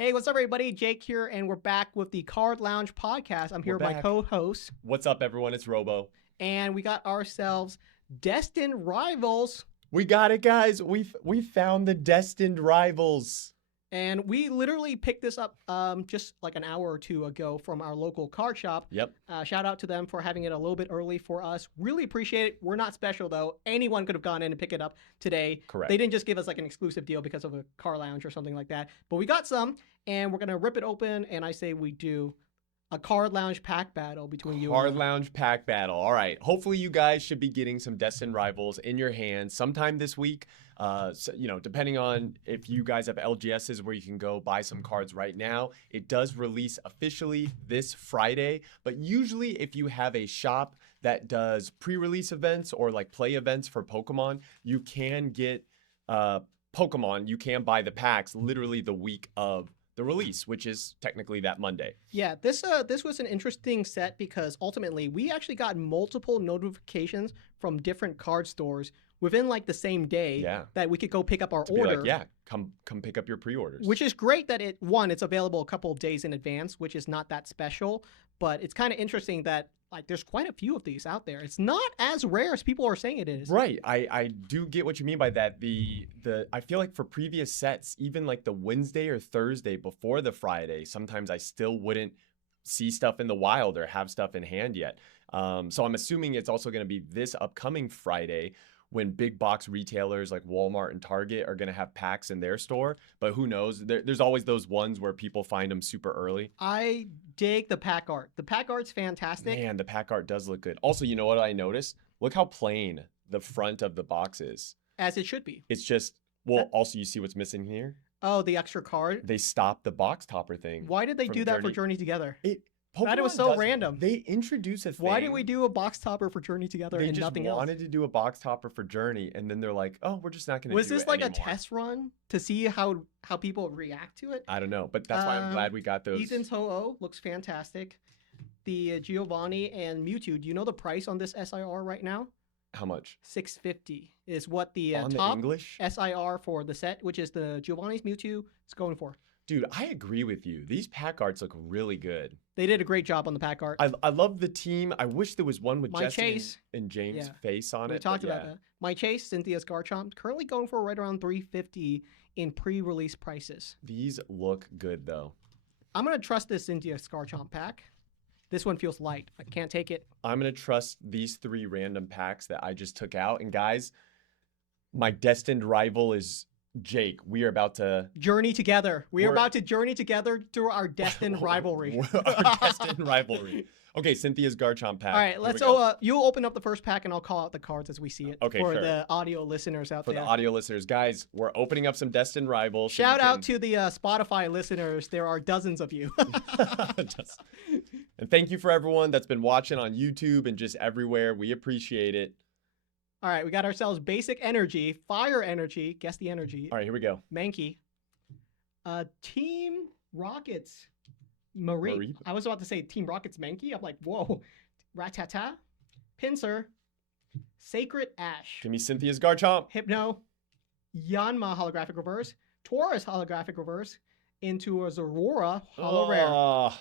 Hey, what's up, everybody? Jake here, and we're back with the Card Lounge podcast. I'm here with my co-host. What's up, everyone? It's Robo. And we got ourselves Destined Rivals. We got it, guys. We found the Destined Rivals. And we literally picked this up just like an hour or two ago from our local card shop. Yep. Shout out to them for having it a little bit early for us. Really appreciate it. We're not special, though. Anyone could have gone in and picked it up today. Correct. They didn't just give us like an exclusive deal because of a car lounge or something like that. But we got some, and we're going to rip it open. And I say we do a Card Lounge pack battle between you and Card Lounge pack battle. All right. Hopefully, you guys should be getting some Destined Rivals in your hands sometime this week. So, depending on if you guys have LGSs where you can go buy some cards right now, it does release officially this Friday. But usually, if you have a shop that does pre-release events or like play events for Pokemon, you can get Pokemon. You can buy the packs literally the week of the release, which is technically that Monday. Yeah, this was an interesting set because ultimately we actually got multiple notifications from different card stores within like the same day that we could go pick up our order. Come pick up your pre-orders. Which is great that it's available a couple of days in advance, which is not that special, but it's kind of interesting that like there's quite a few of these out there. It's not as rare as people are saying it is. Right. I do get what you mean by that. I feel like for previous sets, even like the Wednesday or Thursday before the Friday, sometimes I still wouldn't see stuff in the wild or have stuff in hand yet. So I'm assuming it's also going to be this upcoming Friday when big box retailers like Walmart and Target are going to have packs in their store. But who knows? There's always those ones where people find them super early. I dig the pack art. The pack art's fantastic. Man, the pack art does look good. Also, you know what I noticed? Look how plain the front of the box is. As it should be. It's just, also you see what's missing here? Oh, the extra card? They stopped the box topper thing. Why did they do that for Journey Together? It was so random. They introduce a thing. Why did we do a box topper for Journey Together and nothing else? They just wanted to do a box topper for Journey, and then they're like, oh, we're just not going to do it Was this like anymore. a test run to see how people react to it? I don't know, but that's why I'm glad we got those. Ethan's Ho-Oh looks fantastic. The Giovanni and Mewtwo, do you know the price on this SIR right now? How much? $650 is what the on top the English SIR for the set, which is the Giovanni's Mewtwo, is going for. Dude, I agree with you. These pack arts look really good. They did a great job on the pack art. I love the team. I wish there was one with Jesse and James' face on it. We talked about that. My Chase, Cynthia's Garchomp, currently going for right around $350 in pre-release prices. These look good, though. I'm going to trust this Cynthia's Garchomp pack. This one feels light. I can't take it. I'm going to trust these 3 random packs that I just took out. And guys, my destined rival is Jake. We are about to journey together. We're about to journey together through our destined rivalry. Our destined rivalry. Okay, Cynthia's Garchomp pack. All right, let's. You open up the first pack, and I'll call out the cards as we see it. Okay, for the audio listeners out there. For the audio listeners, guys, we're opening up some destined rivals. Shout out to the Spotify listeners. There are dozens of you. And thank you for everyone that's been watching on YouTube and just everywhere. We appreciate it. All right, we got ourselves Basic Energy, Fire Energy. Guess the energy. All right, here we go. Mankey. Team Rockets. Marie. I was about to say Team Rockets Mankey. I'm like, whoa. Rattata. Pinsir. Sacred Ash. Give me Cynthia's Garchomp. Hypno. Yanma Holographic Reverse. Taurus Holographic Reverse. Into a Zorora Holo Rare.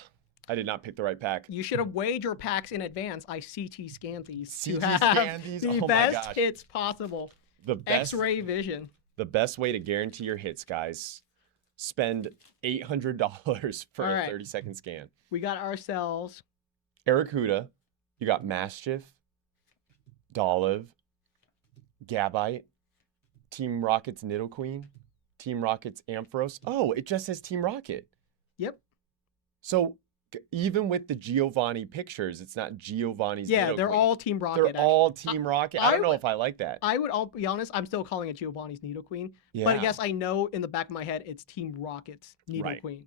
I did not pick the right pack. You should have weighed your packs in advance. I CT scanned these. CT scanned these? The best hits possible. The best X-ray vision. The best way to guarantee your hits, guys. Spend $800 for a 30-second scan. We got ourselves Arrokuda. You got Mastiff, Dolive, Gabite, Team Rocket's Nidoqueen, Team Rocket's Ampharos. Oh, it just says Team Rocket. Yep. So even with the Giovanni pictures, it's not Giovanni's Nidoqueen. They're all Team Rocket. They're all Team Rocket. I don't know if I like that. I'll be honest, I'm still calling it Giovanni's Nidoqueen. Yeah. But yes, I know in the back of my head it's Team Rocket's Nidoqueen. Right.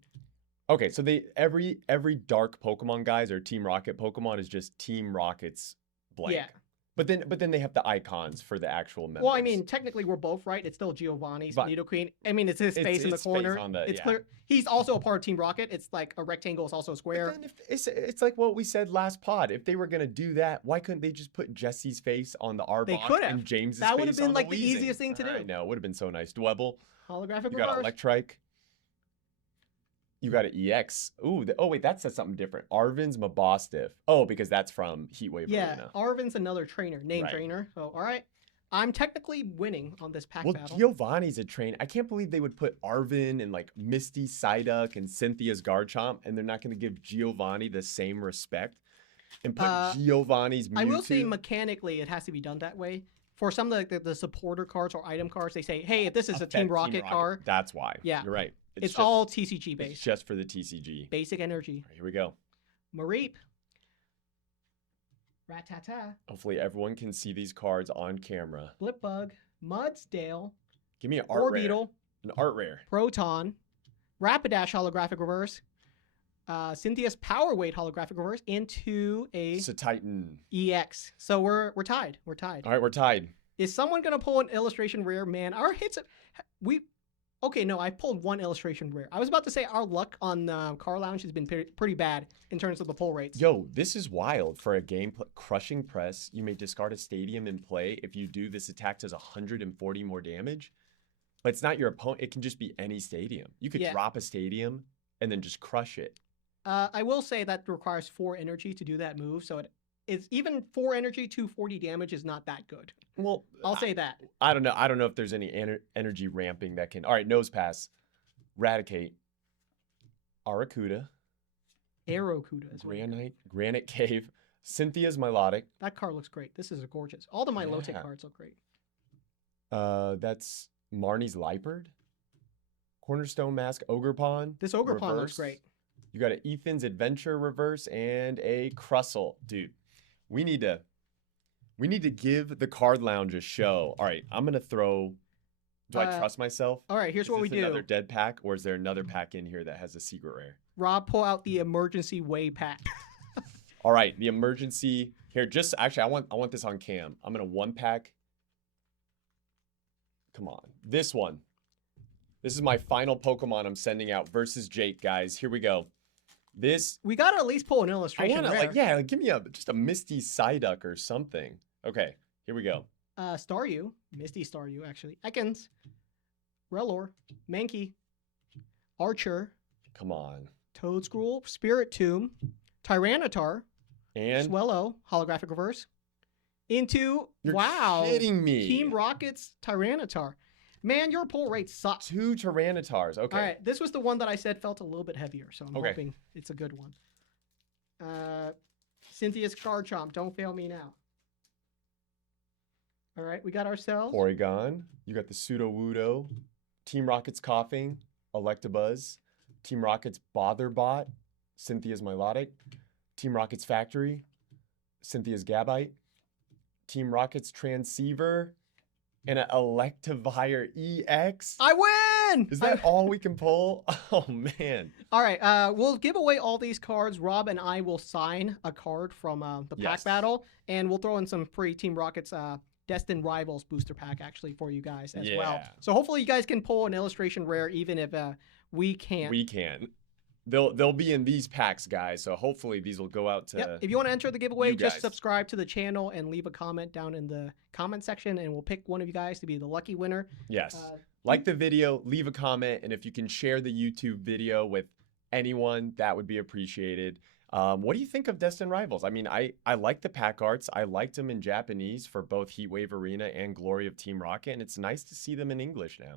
Okay, so every dark Pokemon, guys, or Team Rocket Pokemon is just Team Rocket's blank. Yeah. But then they have the icons for the actual members. Well, I mean, technically we're both right. It's still Giovanni's Nidoqueen. I mean, it's his face in the corner. It's clear. He's also a part of Team Rocket. It's like a rectangle is also a square. But then it's like what we said last pod. If they were gonna do that, why couldn't they just put Jesse's face on the Arbok? They could have. And James's that would face have been on like the the easiest thing to do. I know. It would have been so nice. Dwebble. Holographic You got reverse. Electrike. You got an EX. Ooh, oh wait, that says something different. Arvin's Mabosstiff. Oh, because that's from Heatwave Arena. Arvin's another trainer, name trainer. So, all right. I'm technically winning on this pack battle. Giovanni's a train. I can't believe they would put Arvin and like Misty Psyduck and Cynthia's Garchomp, and they're not going to give Giovanni the same respect and put Giovanni's Mewtwo. I will say mechanically it has to be done that way. For some of the supporter cards or item cards, they say, hey, if this is a Team Rocket card. That's why. Yeah. You're right. It's all TCG based. It's just for the TCG. Basic energy. Right, here we go. Mareep. Rattata. Hopefully everyone can see these cards on camera. Blipbug. Mudsdale. Give me an art rare. Orbeetle. An art rare. Proton. Rapidash holographic reverse. Cynthia's Power Weight holographic reverse into a Titan EX. So we're tied. We're tied. All right, we're tied. Is someone gonna pull an illustration rare? Man, our hits. Okay, no, I pulled one illustration rare. I was about to say our luck on Car Lounge has been pretty bad in terms of the pull rates. Yo, this is wild. For a game crushing press, you may discard a stadium in play. If you do, this attack does 140 more damage. But it's not your opponent. It can just be any stadium. You could drop a stadium and then just crush it. I will say that requires 4 energy to do that move. So it's even 4 energy, 240 damage is not that good. Well, I'll say that. I don't know. I don't know if there's any energy ramping that can. All right, Nose Pass, Raticate, Arrokuda, Granite Cave, Cynthia's Milotic. That card looks great. This is gorgeous. All the Milotic cards look great. That's Marnie's Liepard, Cornerstone Mask, Ogerpon. This Ogerpon looks great. You got an Ethan's Adventure reverse and a Crustle, dude. We need to give the Card Lounge a show. All right, I'm gonna throw. Do I trust myself? All right, here's what we do. Another dead pack, or is there another pack in here that has a secret rare? Rob, pull out the emergency way pack. All right, the emergency here. Just actually, I want this on cam. I'm gonna 1-pack. Come on, this one. This is my final Pokemon I'm sending out versus Jake, guys. Here we go. We gotta at least pull an illustration. Give me just a Misty Psyduck or something. Okay, here we go. Staryu, Misty Staryu, actually. Ekans, Rellor, Mankey, Archer. Come on. Toedscruel, Spirit Tomb, Tyranitar, and Swellow, holographic reverse. You're kidding me. Team Rocket's Tyranitar. Man, your pull rate sucks. 2 Tyranitars. Okay. All right, this was the one that I said felt a little bit heavier, so I'm hoping it's a good one. Cynthia's Garchomp, don't fail me now. All right, we got ourselves. Porygon. You got the Sudowoodo. Team Rocket's Coughing. Electabuzz. Team Rocket's Botherbot. Cynthia's Milotic. Team Rocket's Factory. Cynthia's Gabite. Team Rocket's Transceiver. And an Electivire EX. I win! Is that all we can pull? Oh, man. All right. We'll give away all these cards. Rob and I will sign a card from the pack battle. And we'll throw in some free Team Rocket's Destined Rivals booster pack, actually, for you guys as well. So hopefully you guys can pull an illustration rare, even if we can't. We can. They'll be in these packs, guys. So hopefully these will go out to. Yep. If you want to enter the giveaway, just subscribe to the channel and leave a comment down in the comment section, and we'll pick one of you guys to be the lucky winner. Yes. Like the video, leave a comment, and if you can share the YouTube video with anyone, that would be appreciated. What do you think of Destined Rivals? I mean, I like the pack arts. I liked them in Japanese for both Heatwave Arena and Glory of Team Rocket, and it's nice to see them in English now.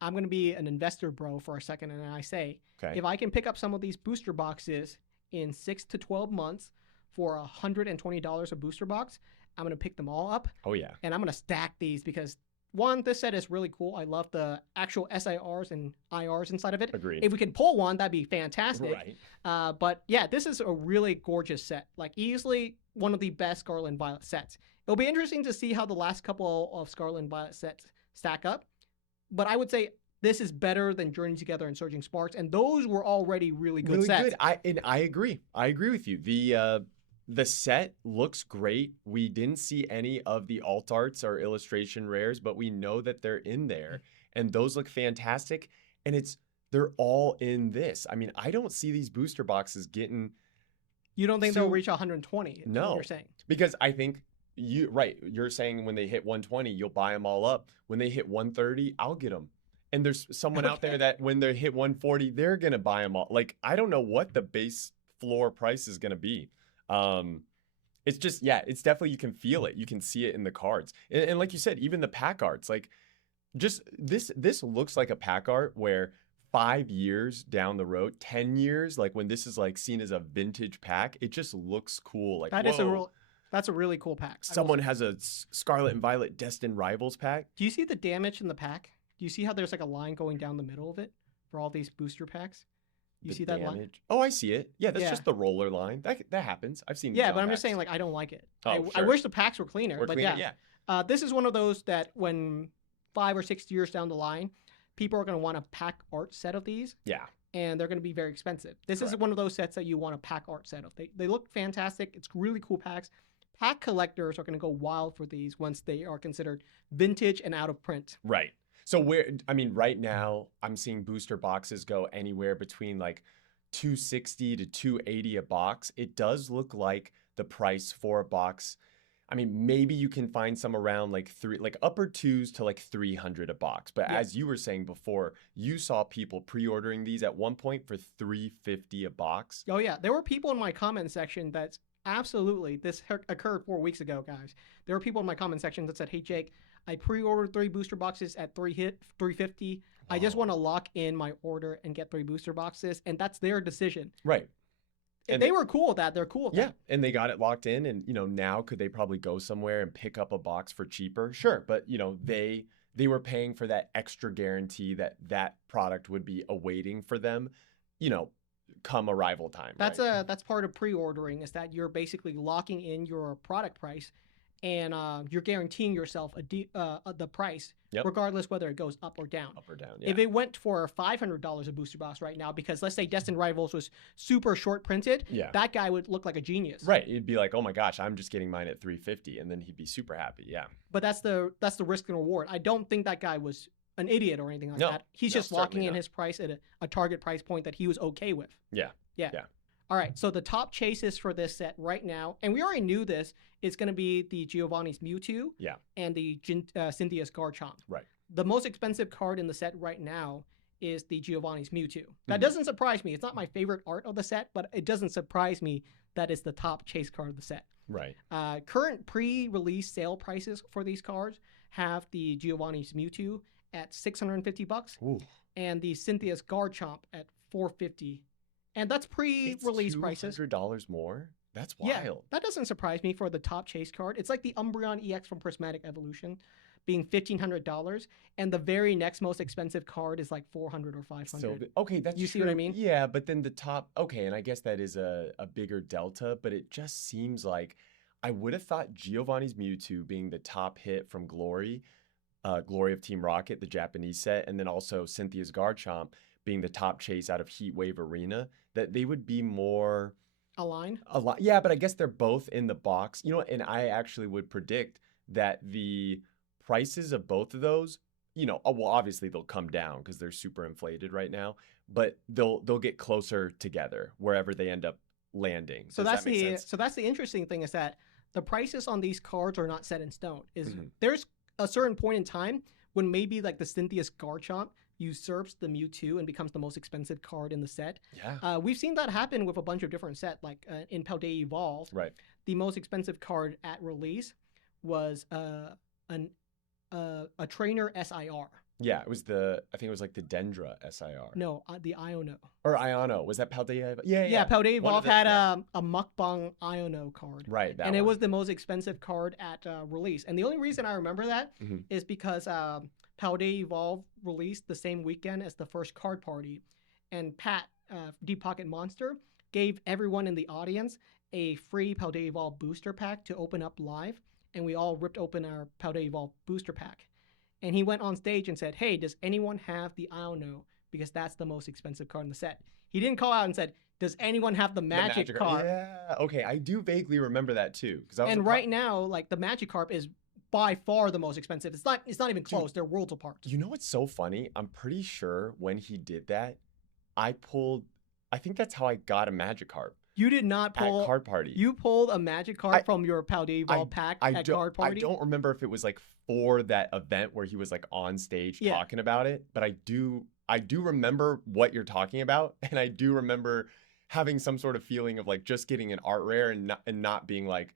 I'm going to be an investor bro for a second, and I say, if I can pick up some of these booster boxes in 6 to 12 months for $120 a booster box, I'm going to pick them all up. Oh, yeah. And I'm going to stack these because, one, this set is really cool. I love the actual SIRs and IRs inside of it. Agreed. If we could pull one, that'd be fantastic. Right. But, yeah, this is a really gorgeous set. Like, easily one of the best Scarlet and Violet sets. It'll be interesting to see how the last couple of Scarlet and Violet sets stack up. But I would say this is better than Journey Together and Surging Sparks, and those were already really good sets. I agree. I agree with you. The set looks great. We didn't see any of the alt arts or illustration rares, but we know that they're in there, and those look fantastic. And they're all in this. I mean, I don't see these booster boxes getting. You don't think they'll reach 120? No, you're saying because I think. You're saying when they hit 120, you'll buy them all up. When they hit 130, I'll get them. And there's someone out there that when they hit 140, they're gonna buy them all. Like, I don't know what the base floor price is gonna be. It's just, yeah, it's definitely, you can feel it. You can see it in the cards. And like you said, even the pack arts, like just this looks like a pack art where 5 years down the road, 10 years, like when this is like seen as a vintage pack, it just looks cool. Like, that's a really cool pack. Someone has a Scarlet and Violet Destined Rivals pack. Do you see the damage in the pack? Do you see how there's like a line going down the middle of it for all these booster packs? You see that line? Oh, I see it. Yeah, that's just the roller line. That happens. I've seen. Yeah, but I'm just saying, like, I don't like it. Oh, I wish the packs were cleaner. But cleaner, yeah. This is one of those that when 5 or 6 years down the line, people are going to want a pack art set of these. Yeah. And they're going to be very expensive. This is one of those sets that you want a pack art set of. They look fantastic. It's really cool packs. Pack collectors are going to go wild for these once they are considered vintage and out of print. Right. So right now I'm seeing booster boxes go anywhere between like $260 to $280 a box. It does look like the price for a box. I mean, maybe you can find some around like upper twos to like $300 a box. But as you were saying before, you saw people pre-ordering these at one point for $350 a box. Oh yeah, there were people in my comment section that's absolutely, this occurred 4 weeks ago, guys. There were people in my comment section that said, "Hey Jake, I pre-ordered 3 booster boxes at $350. Wow. I just want to lock in my order and get 3 booster boxes," and that's their decision. Right. And they were cool with that. They're cool with that. And they got it locked in. And now could they probably go somewhere and pick up a box for cheaper? Sure, but they were paying for that extra guarantee that product would be awaiting for them. Come arrival time. That's part of pre-ordering, is that you're basically locking in your product price, and you're guaranteeing yourself the price, regardless whether it goes up or down. Up or down, yeah. If it went for $500 a booster box right now, because let's say Destined Rivals was super short printed, that guy would look like a genius. Right. He'd be like, "Oh my gosh, I'm just getting mine at $350," and then he'd be super happy. Yeah. But that's the risk and reward. I don't think that guy was an idiot or anything like that. He's just locking in his price at a target price point that he was okay with. Yeah. All right, so the top chases for this set right now, and we already knew this, is going to be the Giovanni's Mewtwo and the Cynthia's Garchomp. Right. The most expensive card in the set right now is the Giovanni's Mewtwo. That doesn't surprise me. It's not my favorite art of the set, but it doesn't surprise me that it's the top chase card of the set. Right. Current pre-release sale prices for these cards have the Giovanni's Mewtwo at $650 and the Cynthia's Garchomp at $450. And that's pre-release prices. $200 more? That's wild. Yeah, that doesn't surprise me for the top chase card. It's like the Umbreon EX from Prismatic Evolution being $1,500, and the very next most expensive card is like $400 or $500. So, okay, that's You see what I mean? Yeah, but then the top, okay, and I guess that is a bigger delta, but it just seems like I would have thought Giovanni's Mewtwo being the top hit from Glory of Team Rocket, the Japanese set, and then also Cynthia's Garchomp being the top chase out of Heat Wave Arena, that they would be more aligned. Yeah, but I guess they're both in the box. And I actually would predict that the prices of both of those, well, obviously they'll come down because they're super inflated right now, but they'll get closer together wherever they end up landing. So that's the interesting thing, is that the prices on these cards are not set in stone. There's a certain point in time when maybe like the Cynthia's Garchomp usurps the Mewtwo and becomes the most expensive card in the set. Yeah. We've seen that happen with a bunch of different sets, like in Paldea Evolve. Right. The most expensive card at release was a Trainer SIR. Yeah, I think it was like the Dendra SIR. No, the Iono. Or Iono. Was that Paldea? Yeah. Paldea Evolve had a Mukbang Iono card. Right. And it was the most expensive card at release. And the only reason I remember that is because Paldea Evolve released the same weekend as the first card party. And Pat, Deep Pocket Monster, gave everyone in the audience a free Paldea Evolve booster pack to open up live. And we all ripped open our Paldea Evolve booster pack. And he went on stage and said, "Hey, does anyone have the Iono? Because that's the most expensive card in the set." He didn't call out and said, "Does anyone have the Magic card?" Yeah, okay, I do vaguely remember that too. And right now, like, the Magikarp is by far the most expensive. It's not even close. They're worlds apart. You know what's so funny? I'm pretty sure when he did that, I think that's how I got a Magikarp. You did not at pull. Card Party. You pulled a magic card I- from your Paldea Evolve pack at Card I Party. don't remember if it was like for that event where he was like on stage Yeah. talking about it, but I do remember what you're talking about, and I do remember having some sort of feeling of like just getting an art rare and not being like,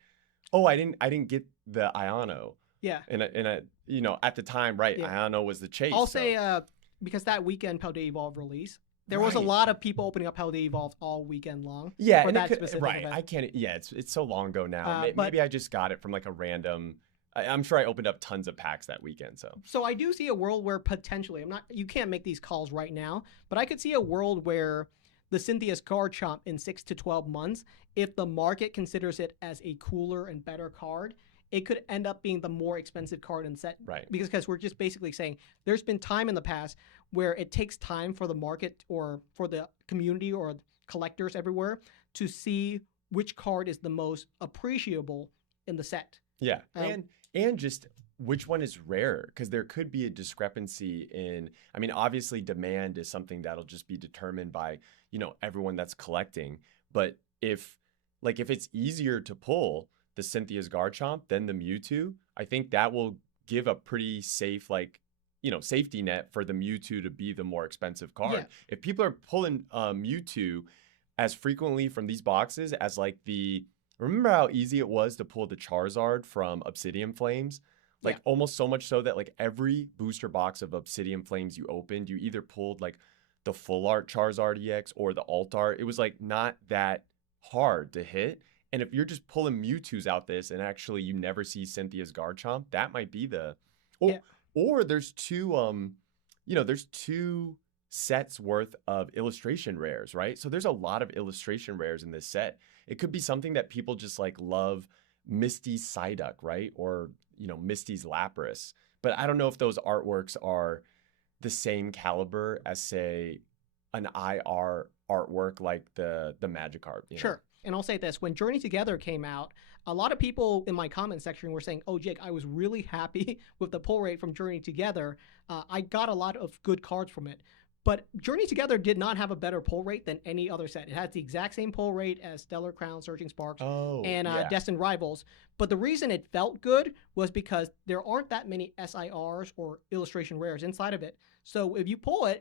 oh, I didn't get the Ayano. Yeah. And at the time, right, Yeah. Ayano was the chase. I'll so- say because that weekend Paldea Evolve release, there was a Right. lot of people opening up Paldea Evolves all weekend long. Yeah, for and that specific right. event. I can't. Yeah, it's so long ago now. But- Maybe I just got it from like a random. I'm sure I opened up tons of packs that weekend. So I do see a world where potentially, you can't make these calls right now, but I could see a world where the Cynthia's card chomp in 6 to 12 months, if the market considers it as a cooler and better card, it could end up being the more expensive card in set. Right. Because we're just basically saying there's been time in the past where it takes time for the market or for the community or collectors everywhere to see which card is the most appreciable in the set. Yeah, Um, and just which one is rarer, because there could be a discrepancy in. I mean, obviously, demand is something that'll just be determined by everyone that's collecting. But if it's easier to pull the Cynthia's Garchomp than the Mewtwo, I think that will give a pretty safe safety net for the Mewtwo to be the more expensive card. Yeah. If people are pulling Mewtwo as frequently from these boxes as remember how easy it was to pull the Charizard from Obsidian Flames? Like Yeah. almost so much so that like every booster box of Obsidian Flames you opened, you either pulled like the full art Charizard EX or the alt art. It was like not that hard to hit. And if you're just pulling Mewtwo's out this and actually you never see Cynthia's Garchomp, that might be or there's two there's two sets worth of illustration rares, right? So there's a lot of illustration rares in this set. It could be something that people just like love, Misty's Psyduck, right? Or Misty's Lapras. But I don't know if those artworks are the same caliber as say an IR artwork like the Magikarp. Sure. And I'll say this, when Journey Together came out, a lot of people in my comment section were saying, oh, Jake, I was really happy with the pull rate from Journey Together. I got a lot of good cards from it. But Journey Together did not have a better pull rate than any other set. It has the exact same pull rate as Stellar Crown, Surging Sparks, and yeah. Destined Rivals. But the reason it felt good was because there aren't that many SIRs or illustration rares inside of it. So if you pull an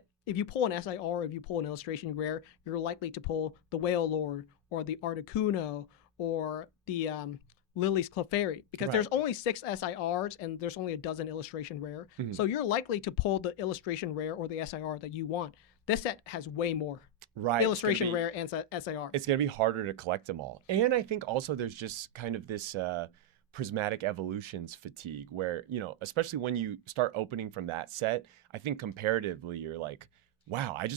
SIR or if you pull an illustration rare, you're likely to pull the Whale Lord or the Articuno or the Lily's Clefairy, because Right. there's only 6 SIRs and there's only a dozen illustration rare. Mhm. So you're likely to pull the illustration rare or the SIR that you want. This set has way more Right. illustration rare and SIR. It's going to be harder to collect them all. And I think also there's just kind of this prismatic evolutions fatigue where, especially when you start opening from that set, I think comparatively you're like, wow, I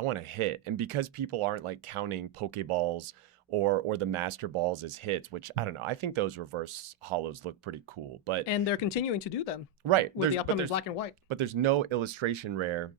want to hit. And because people aren't like counting Pokeballs or the Master Balls as hits, which I don't know, I think those reverse holos look pretty cool. But And they're continuing to do them right, with the but upcoming Black and White. but there's no illustration rare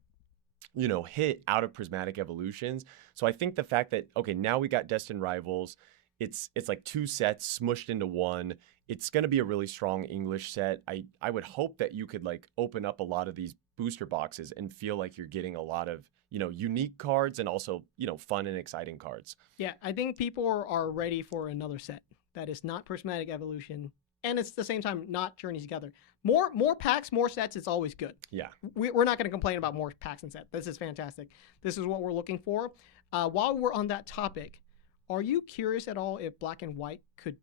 hit out of prismatic evolutions. So I think the fact that now we got Destined Rivals, it's like 2 sets smushed into one. It's going to be a really strong English set. I would hope that you could like open up a lot of these booster boxes and feel like you're getting a lot of unique cards and also fun and exciting cards. Yeah, I think people are ready for another set that is not Prismatic Evolution, and it's at the same time not Journey Together. More packs, more sets, it's always good. Yeah. We're not going to complain about more packs and sets. This is fantastic. This is what we're looking for. While we're on that topic, are you curious at all if Black and White could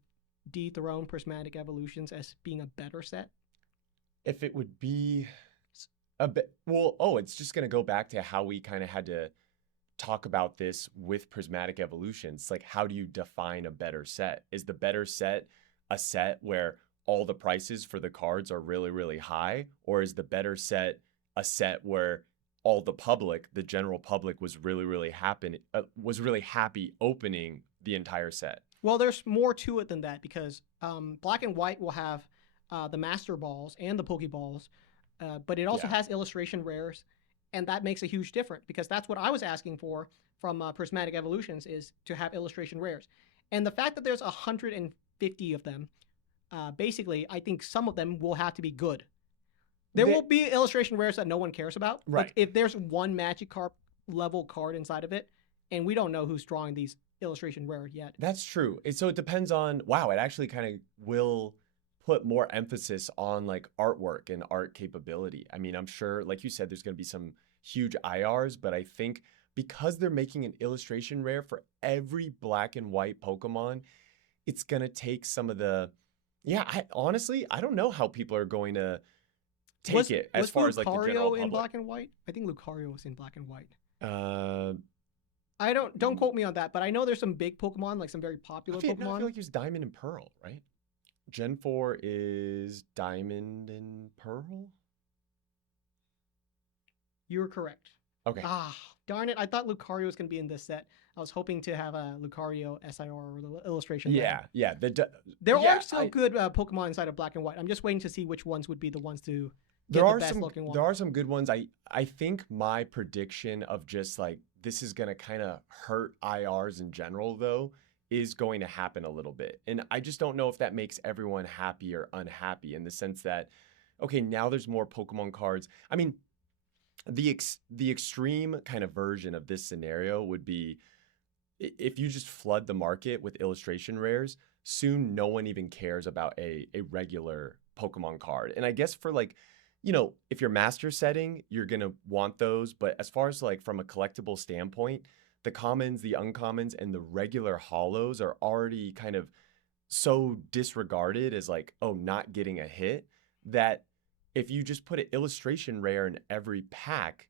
dethrone Prismatic Evolutions as being a better set? If it would be a bit, it's just going to go back to how we kind of had to talk about this with Prismatic Evolutions. Like, how do you define a better set? Is the better set a set where all the prices for the cards are really, really high? Or is the better set a set where all the general public was really, really happy opening the entire set? Well, there's more to it than that, because Black and White will have the Master Balls and the Pokeballs, but it also has illustration rares, and that makes a huge difference, because that's what I was asking for from Prismatic Evolutions, is to have illustration rares. And the fact that there's 150 of them, basically, I think some of them will have to be good. There will be illustration rares that no one cares about. Right. Like if there's one Magikarp level card inside of it, and we don't know who's drawing these illustration rare yet. That's true. So it depends on, wow, it actually kind of will put more emphasis on like artwork and art capability. I mean, I'm sure, like you said, there's going to be some huge IRs, but I think because they're making an illustration rare for every black and white Pokemon, it's going to take some of the, yeah, honestly, I don't know how people are going to take it as far as like the general Lucario in public. black and white? I think Lucario was in black and white. Uh, I don't quote me on that, but I know there's some big Pokemon, like some very popular I Pokemon. feel like he was Diamond and Pearl, right? Gen 4 is Diamond and Pearl? You were correct. Okay. Ah, darn it. I thought Lucario was going to be in this set. I was hoping to have a Lucario SIR or the illustration. Yeah, yeah. There yeah, are still good Pokemon inside of black and white. I'm just waiting to see which ones would be the ones to get there the are best some looking one. there are some good ones. I think my prediction of just like this is gonna kind of hurt IRs in general though is going to happen a little bit. And I just don't know if that makes everyone happy or unhappy in the sense that, okay, now there's more Pokemon cards. I mean, the extreme kind of version of this scenario would be if you just flood the market with illustration rares, soon no one even cares about a regular Pokemon card. And I guess for like, you know, if you're master setting, you're going to want those. But as far as like from a collectible standpoint, the commons, the uncommons, and the regular holos are already kind of so disregarded as like, oh, not getting a hit, that if you just put an illustration rare in every pack,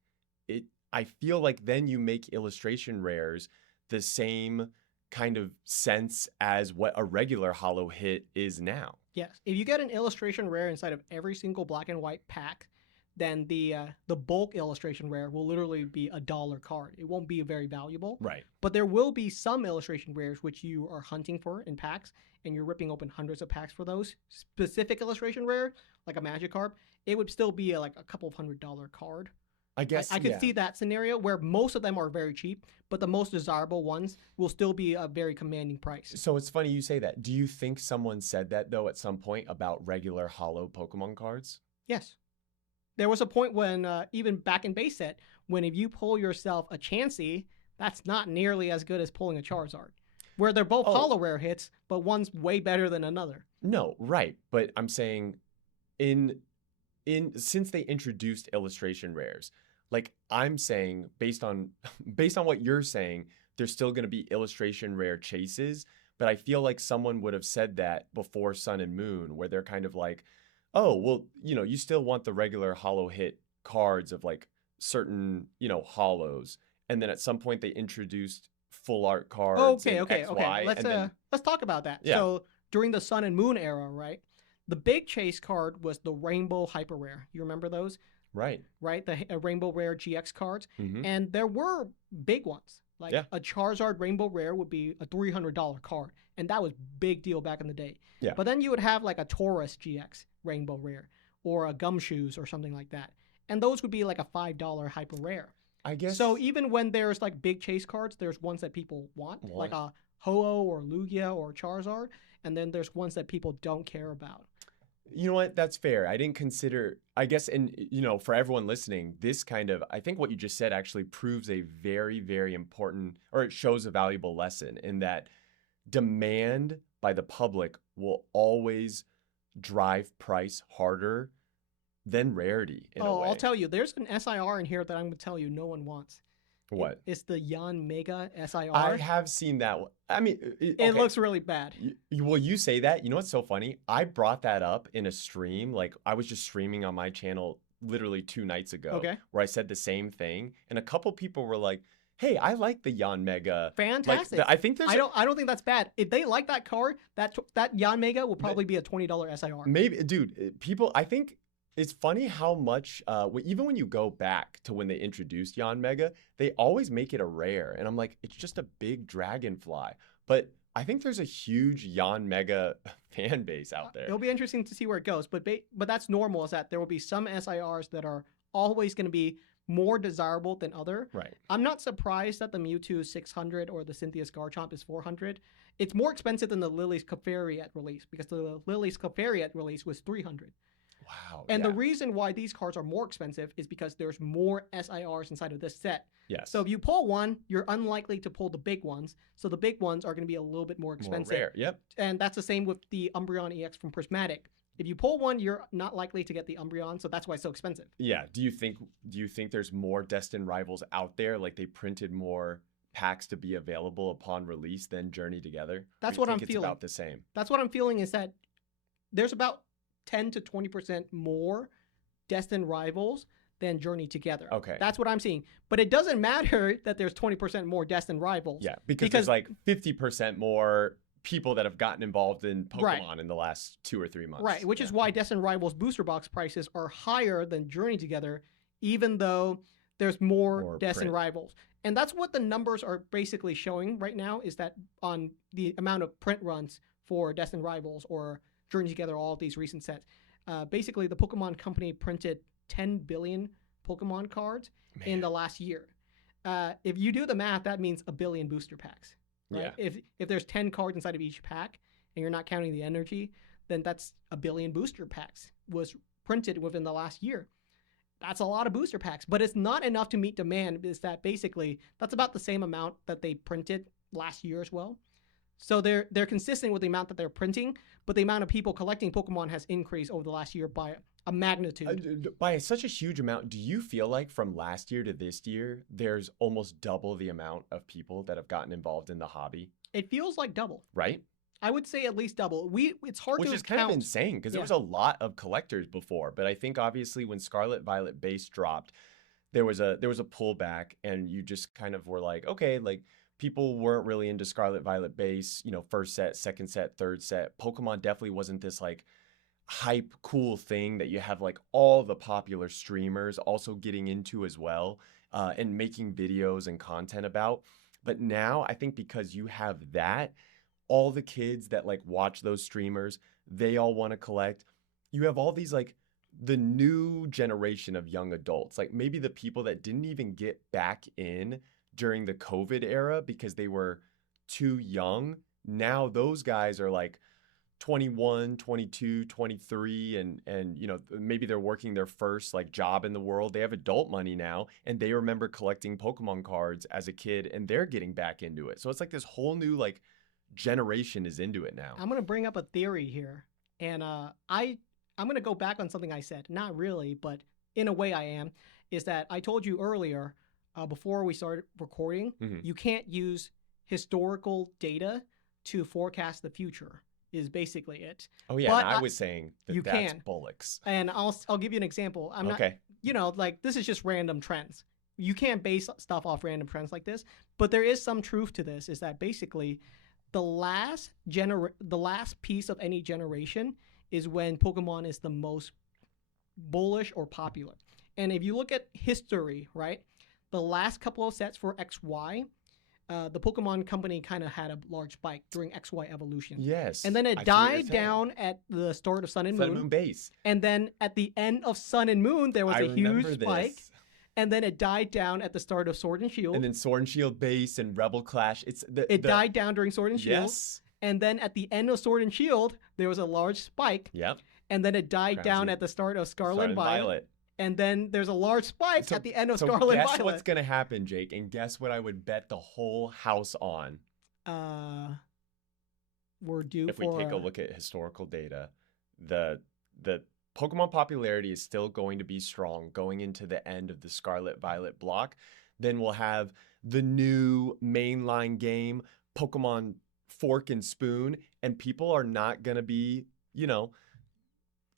I feel like then you make illustration rares the same kind of sense as what a regular holo hit is now. Yes. If you get an illustration rare inside of every single black and white pack, then the bulk illustration rare will literally be $1 card. It won't be very valuable. Right. But there will be some illustration rares which you are hunting for in packs, and you're ripping open hundreds of packs for those specific illustration rare, like a Magikarp. It would still be like a couple of $100 card. I guess I could see that scenario where most of them are very cheap, but the most desirable ones will still be a very commanding price. So it's funny you say that. Do you think someone said that though at some point about regular holo Pokemon cards? Yes. There was a point when, even back in base set, when if you pull yourself a Chansey, that's not nearly as good as pulling a Charizard. Where they're both holo rare hits, but one's way better than another. No, right. But I'm saying since they introduced illustration rares, like I'm saying based on what you're saying, there's still going to be illustration rare chases, but I feel like someone would have said that before Sun and Moon, where they're kind of like, oh, well, you know, you still want the regular holo hit cards of like certain, you know, holos. And then at some point they introduced full art cards. Okay. Let's talk about that. Yeah. So during the Sun and Moon era, right? The big chase card was the Rainbow Hyper Rare. You remember those? Right. The Rainbow Rare GX cards. Mm-hmm. And there were big ones. Like a Charizard Rainbow Rare would be a $300 card. And that was big deal back in the day. Yeah. But then you would have like a Taurus GX Rainbow Rare or a Gumshoes or something like that. And those would be like a $5 Hyper Rare. I guess. So even when there's like big chase cards, there's ones that people want, like a Ho-Oh or Lugia or Charizard. And then there's ones that people don't care about. You know what? That's fair. I didn't consider, I guess, and you know, for everyone listening, this kind of, I think what you just said actually proves a very, very important, or it shows a valuable lesson in that demand by the public will always drive price harder than rarity in a way. I'll tell you, there's an SIR in here that I'm going to tell you no one wants. What? It's the Yanmega SIR. I have seen that one. I mean, it looks really bad. Well, you say that. You know what's so funny? I brought that up in a stream. Like, I was just streaming on my channel literally 2 nights ago. Where I said the same thing. And a couple people were like, hey, I like the Yanmega. Fantastic. Like, I think there's. I don't think that's bad. If they like that card, that Yanmega will probably be a $20 SIR. Maybe, dude, people, I think. It's funny how much, even when you go back to when they introduced Yanmega, they always make it a rare. And I'm like, it's just a big dragonfly. But I think there's a huge Yanmega fan base out there. It'll be interesting to see where it goes. But that's normal, is that there will be some SIRs that are always going to be more desirable than other. Right. I'm not surprised that the Mewtwo is 600 or the Cynthia's Garchomp is 400. It's more expensive than the Lily's Clefairy at release, because the Lily's Clefairy at release was 300. Wow. And yeah. the reason why these cards are more expensive is because there's more SIRs inside of this set. Yes. So if you pull one, you're unlikely to pull the big ones. So the big ones are going to be a little bit more expensive. More rare. Yep. And that's the same with the Umbreon EX from Prismatic. If you pull one, you're not likely to get the Umbreon, so that's why it's so expensive. Yeah. Do you think there's more Destined Rivals out there? Like they printed more packs to be available upon release than Journey Together? That's Or what you I'm think it's feeling. about the same. That's what I'm feeling is that there's about 10 to 20% more Destined Rivals than Journey Together. Okay. That's what I'm seeing. But it doesn't matter that there's 20% more Destined Rivals. Yeah, because there's like 50% more people that have gotten involved in Pokemon in the last 2 or 3 months. Right, which is why Destined Rivals booster box prices are higher than Journey Together, even though there's more Destined Rivals. And that's what the numbers are basically showing right now, is that on the amount of print runs for Destined Rivals or Journey Together, all of these recent sets. Basically, the Pokemon Company printed 10 billion Pokemon cards in the last year. If you do the math, that means a billion booster packs. Right? Yeah. If there's 10 cards inside of each pack and you're not counting the energy, then that's a billion booster packs was printed within the last year. That's a lot of booster packs, but it's not enough to meet demand. Is that basically that's about the same amount that they printed last year as well. So they're consistent with the amount that they're printing, but the amount of people collecting Pokemon has increased over the last year by a magnitude. By such a huge amount. Do you feel like from last year to this year, there's almost double the amount of people that have gotten involved in the hobby? It feels like double. Right? I would say at least double. It's hard to count. Which is kind of insane because there was a lot of collectors before, but I think obviously when Scarlet Violet base dropped, there was a pullback, and you just kind of were like, okay, like people weren't really into Scarlet Violet base, first set, second set, third set. Pokemon definitely wasn't this like hype cool thing that you have like all the popular streamers also getting into as well, and making videos and content about. But now I think because you have that, all the kids that like watch those streamers, they all want to collect. You have all these like the new generation of young adults, like maybe the people that didn't even get back in during the COVID era because they were too young. Now those guys are like 21, 22, 23, and maybe they're working their first like job in the world. They have adult money now, and they remember collecting Pokemon cards as a kid, and they're getting back into it. So it's like this whole new like generation is into it now. I'm going to bring up a theory here, and I'm going to go back on something I said. Not really, but in a way I am, is that I told you earlier, before we started recording, you can't use historical data to forecast the future, is basically it. Oh yeah, and I was saying that you that's can. bullocks. And I'll give you an example. I'm okay. not, like this is just random trends. You can't base stuff off random trends like this, but there is some truth to this, is that basically the last piece of any generation is when Pokemon is the most bullish or popular. And if you look at history, right, the last couple of sets for XY, the Pokemon Company kind of had a large spike during XY evolution. Yes. And then it died down at the start of Sun and Moon. Sun and Moon base. And then at the end of Sun and Moon, there was a huge spike. And then it died down at the start of Sword and Shield. And then Sword and Shield base and Rebel Clash. It died down during Sword and Shield. Yes. And then at the end of Sword and Shield, there was a large spike. Yep. And then it died down at the start of Scarlet and Violet. And then the's a large spike at the end of Scarlet and Violet. Guess what's going to happen, Jake? And guess what I would bet the whole house on? We're due if we take a look at historical data, the Pokemon popularity is still going to be strong going into the end of the Scarlet Violet block. Then we'll have the new mainline game, Pokemon Fork and Spoon, and people are not going to be,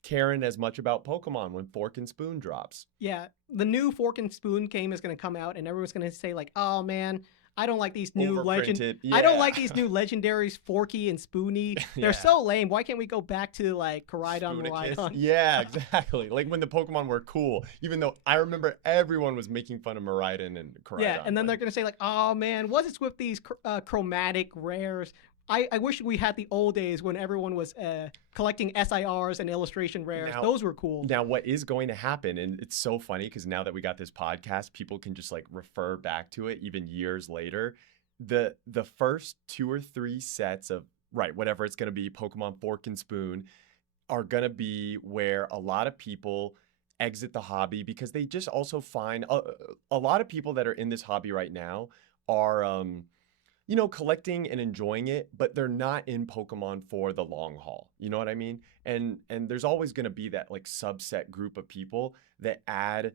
caring as much about Pokemon when Fork and Spoon drops. Yeah, the new Fork and Spoon game is going to come out, and everyone's going to say like, "Oh man, I don't like these new I don't like these new legendaries, Forky and Spoony. They're so lame. Why can't we go back to like Koraidon, Miraidon?" Yeah, exactly. Like when the Pokemon were cool, even though I remember everyone was making fun of Miraidon and Koraidon. Yeah, and then they're going to say like, "Oh man, what's it with these chromatic rares?" I wish we had the old days when everyone was collecting SIRs and illustration rares. Those were cool. Now, what is going to happen, and it's so funny because now that we got this podcast, people can just like refer back to it even years later. The first 2 or 3 sets of, whatever it's going to be, Pokemon Fork and Spoon, are going to be where a lot of people exit the hobby because they just also find a lot of people that are in this hobby right now are collecting and enjoying it, but they're not in Pokemon for the long haul. You know what I mean? And there's always going to be that like subset group of people that add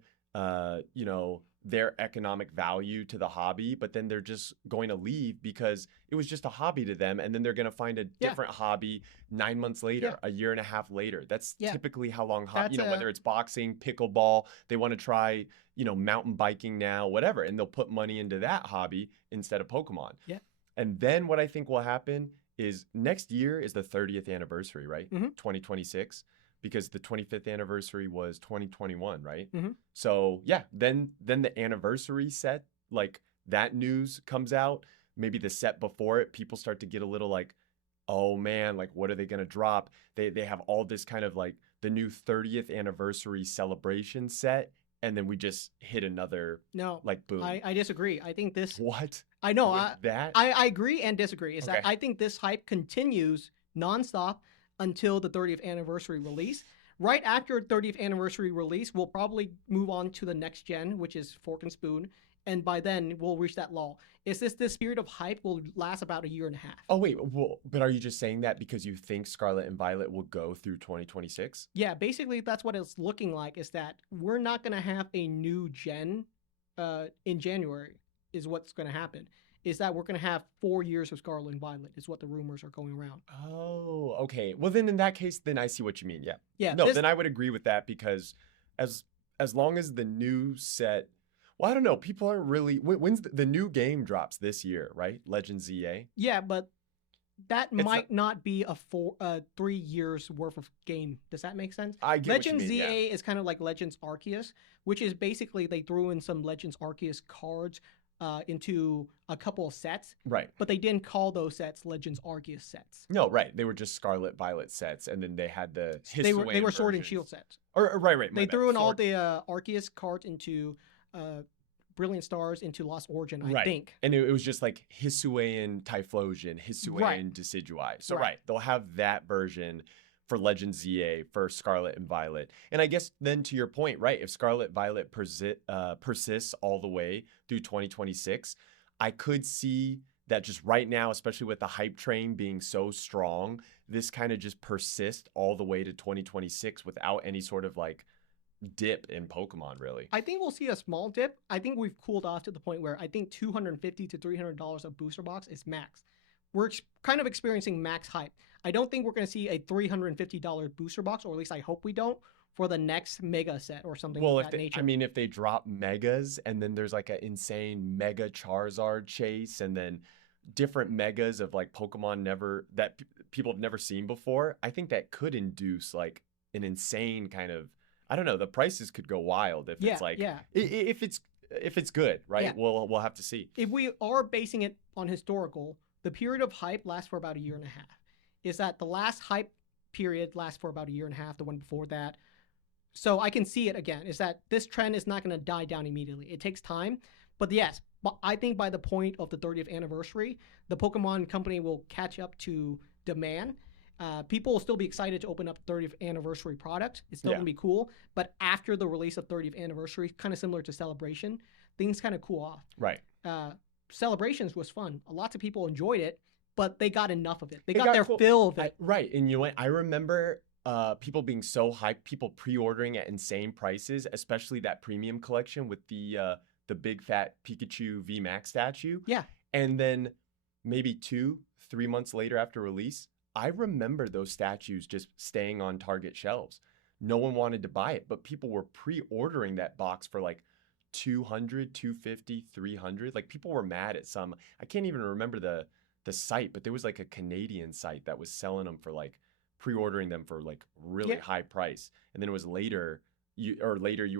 their economic value to the hobby, but then they're just going to leave because it was just a hobby to them, and then they're going to find a Yeah. different hobby 9 months later, Yeah. a year and a half later. That's Yeah. typically how long That's whether it's boxing, pickleball, they want to try mountain biking now, whatever, and they'll put money into that hobby instead of Pokemon. Yeah. And then what I think will happen is next year is the 30th anniversary, right? Mhm. 2026, because the 25th anniversary was 2021, right? Mhm. So yeah, then the anniversary set, like that news comes out, maybe the set before it, people start to get a little like, oh man, like what are they gonna drop? They have all this kind of like the new 30th anniversary celebration set, and then we just hit another No, like boom. I disagree. I think this. What? I know. With that? I agree and disagree. Is that Okay. I think this hype continues nonstop until the 30th anniversary release. Right after 30th anniversary release, we'll probably move on to the next gen, which is Fork and Spoon, and by then we'll reach that lull. Is this period of hype will last about a year and a half? Oh wait, well, but are you just saying that because you think Scarlet and Violet will go through 2026? Yeah, basically that's what it's looking like. Is that we're not gonna have a new gen in January? Is what's gonna happen. Is that we're gonna have 4 years of Scarlet and Violet? Is what the rumors are going around. Oh, okay. Well, then in that case, then I see what you mean. Yeah. Yeah. No, then I would agree with that because as long as the new set, well, I don't know. People aren't really. When's the new game drops this year, right? Legend ZA. Yeah, but that It's might not be a 3 years worth of game. Does that make sense? I get Legends what you mean. ZA is kind of like Legends Arceus, which is basically they threw in some Legends Arceus cards into a couple of sets, Right. but they didn't call those sets Legends Arceus sets. No, right. They were just Scarlet Violet sets, and then they had the They were Hisuian Sword and versions. Shield sets. Or right. They threw in all the Arceus cards into Brilliant Stars into Lost Origin, I Right. think. And it was just like Hisuian Typhlosion, Hisuian Right. Decidueye. So Right. they'll have that version for Legend ZA for Scarlet and Violet. And I guess then to your point, right, if Scarlet Violet persists all the way through 2026, I could see that just right now, especially with the hype train being so strong, this kind of just persists all the way to 2026 without any sort of like dip in Pokemon, really. I think we'll see a small dip. I think we've cooled off to the point where I think $250 to $300 of booster box is max. We're kind of experiencing max hype. I don't think we're going to see a $350 booster box, or at least I hope we don't, for the next mega set or something Well, like that nature. if they drop megas and then there's like an insane mega Charizard chase and then different megas of like Pokemon people have never seen before, I think that could induce like an insane kind of, I don't know, the prices could go wild if it's like if it's good, right? Yeah. We'll have to see. If we are basing it on historical, the period of hype lasts for about a year and a half. Is that the last hype period lasts for about a year and a half, the one before that. So I can see it again, is that this trend is not going to die down immediately. It takes time. But yes, I think by the point of the 30th anniversary, the Pokemon company will catch up to demand. People will still be excited to open up 30th anniversary product. It's still going to be cool. But after the release of 30th anniversary, kind of similar to Celebration, things kind of cool off. Right. Celebrations was fun. Lots of people enjoyed it, but they got enough of it. They got their fill of it. Right. And you know what? I remember people being so hyped, people pre-ordering at insane prices, especially that premium collection with the big fat Pikachu VMAX statue. Yeah. And then maybe 2-3 months later after release, I remember those statues just staying on Target shelves. No one wanted to buy it, but people were pre-ordering that box for like $200, $250, $300. Like people were mad at some. I can't even remember the site, but there was like a Canadian site that was selling them for like pre-ordering them for like really high price. And then it was later you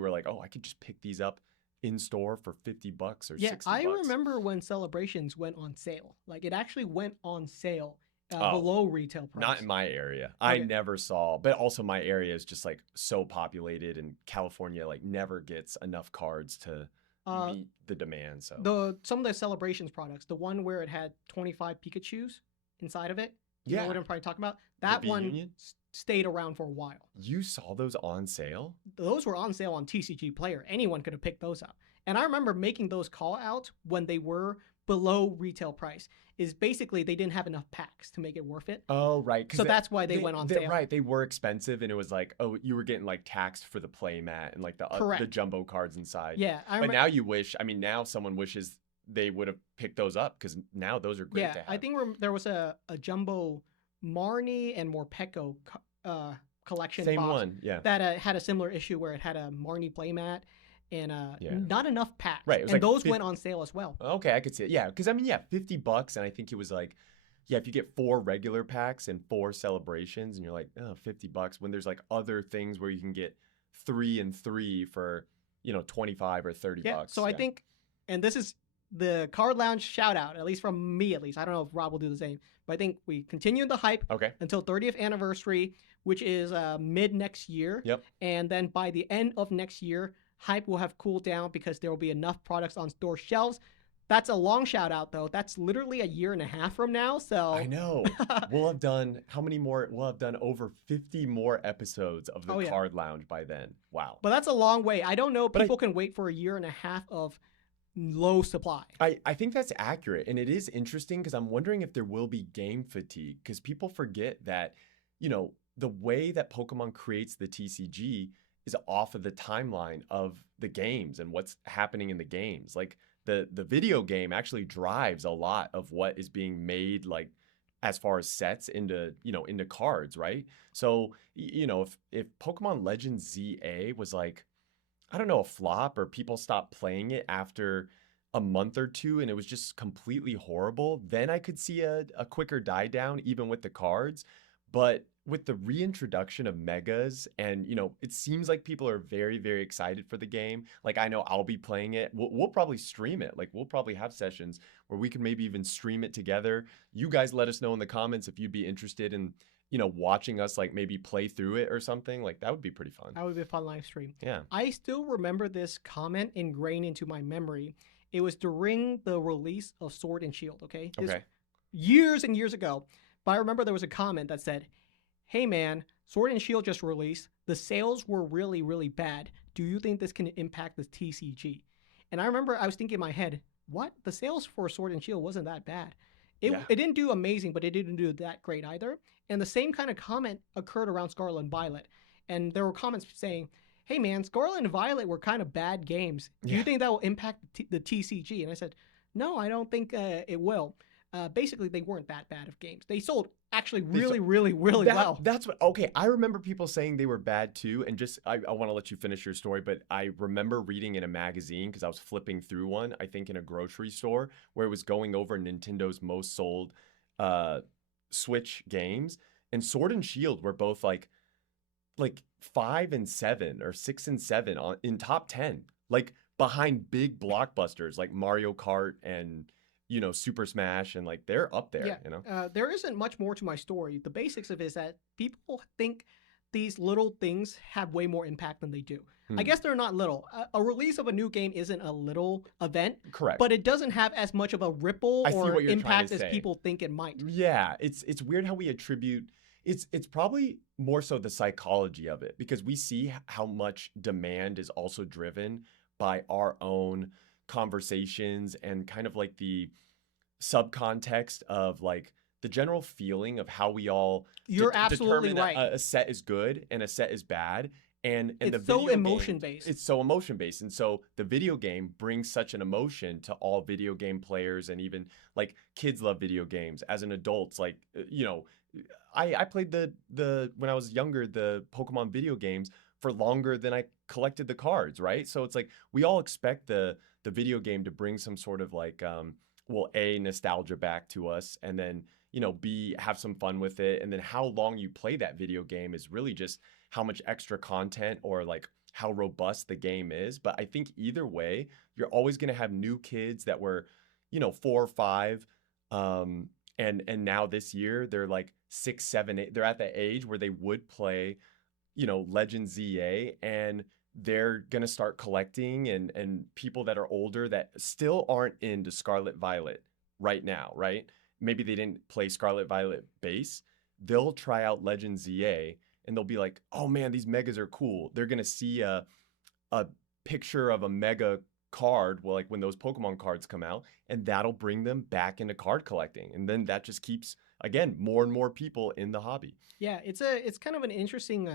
were like, "Oh, I could just pick these up in store for $50 or $60." Yeah, I remember when Celebrations went on sale. Like it actually went on sale below retail price. Not in my area. Okay. I never saw, but also my area is just like so populated, and California like never gets enough cards to meet the demand. So some of the Celebrations products, the one where it had 25 Pikachus inside of it, you know what I'm probably talking about? That one Union? stayed around for a while. You saw those on sale? Those were on sale on TCG Player. Anyone could have picked those up. And I remember making those call outs when they were below retail price. Is basically they didn't have enough packs to make it worth it. Oh, right. So that's why they went on sale. Right. They were expensive, and it was like, oh, you were getting like taxed for the play mat and like the jumbo cards inside. Yeah. But now you wish, I mean, now someone wishes they would have picked those up because now those are great to have. I think there was a jumbo Marnie and Morpeko collection Same box one, yeah. that had a similar issue where it had a Marnie playmat and not enough packs. Right, it was and like those went on sale as well. Okay, I could see it. Yeah, because I mean, yeah, $50, and I think it was like, yeah, if you get 4 regular packs and 4 celebrations, and you're like, oh, $50, when there's like other things where you can get 3 and 3 for, you know, 25 or 30 bucks. So I think, and this is the Card Lounge shout out, at least from me, at least. I don't know if Rob will do the same, but I think we continue the hype until 30th anniversary, which is mid next year. Yep. And then by the end of next year, hype will have cooled down because there will be enough products on store shelves. That's a long shout out, though. That's literally a year and a half from now. So I know. We'll have done how many more? We'll have done over 50 more episodes of the Card Lounge by then. Wow. But that's a long way. I don't know. People can wait for a year and a half of low supply. I think that's accurate. And it is interesting because I'm wondering if there will be game fatigue, because people forget that, you know, the way that Pokemon creates the TCG is off of the timeline of the games and what's happening in the games. Like the video game actually drives a lot of what is being made, like as far as sets into cards, right? So, you know, if Pokemon Legends ZA was like, I don't know, a flop, or people stopped playing it after a month or two and it was just completely horrible, then I could see a quicker die down even with the cards. But with the reintroduction of megas, and, you know, it seems like people are very, very excited for the game. Like, I know I'll be playing it. We'll probably stream it. Like, we'll probably have sessions where we can maybe even stream it together. You guys let us know in the comments if you'd be interested in, you know, watching us like maybe play through it or something. Like, that would be pretty fun. That would be a fun live stream. Yeah. I still remember this comment ingrained into my memory. It was during the release of Sword and Shield, okay? Years and years ago. But I remember there was a comment that said, hey man, Sword and Shield just released. The sales were really, really bad. Do you think this can impact the TCG? And I remember I was thinking in my head, what? The sales for Sword and Shield wasn't that bad. It didn't do amazing, but it didn't do that great either. And the same kind of comment occurred around Scarlet and Violet. And there were comments saying, hey man, Scarlet and Violet were kind of bad games. Do you think that will impact the TCG? And I said, no, I don't think it will. Basically, they weren't that bad of games. They sold actually really well. That's what, okay, I remember people saying they were bad too. And just, I want to let you finish your story, but I remember reading in a magazine, because I was flipping through one, I think in a grocery store, where it was going over Nintendo's most sold Switch games. And Sword and Shield were both like 5 and 7 or 6 and 7 in top 10, like behind big blockbusters like Mario Kart and, you know, Super Smash, and like they're up there, you know? There isn't much more to my story. The basics of it is that people think these little things have way more impact than they do. I guess they're not little. A release of a new game isn't a little event. Correct. But it doesn't have as much of a ripple or impact as people think it might. Yeah, it's weird how we attribute, it's probably more so the psychology of it, because we see how much demand is also driven by our own conversations and kind of like the subcontext of like the general feeling of how we all absolutely determine a set is good and a set is bad. And it's so emotion based. It's so emotion based. And so the video game brings such an emotion to all video game players, and even like kids love video games. As an adult, like, you know, I played the when I was younger, the Pokemon video games for longer than I collected the cards, right? So it's like we all expect the video game to bring some sort of like A, nostalgia back to us, and then, you know, B, have some fun with it. And then how long you play that video game is really just how much extra content or like how robust the game is. But I think either way, you're always going to have new kids that were, you know, 4 or 5, and now this year they're like 6, 7, 8. They're at the age where they would play, you know, Legends ZA, and they're going to start collecting, and people that are older that still aren't into Scarlet Violet right now, right? Maybe they didn't play Scarlet Violet base. They'll try out Legends ZA, and they'll be like, oh man, these megas are cool. They're gonna see a picture of a mega card, well, like when those Pokemon cards come out, and that'll bring them back into card collecting, and then that just keeps, again, more and more people in the hobby. Yeah, it's kind of an interesting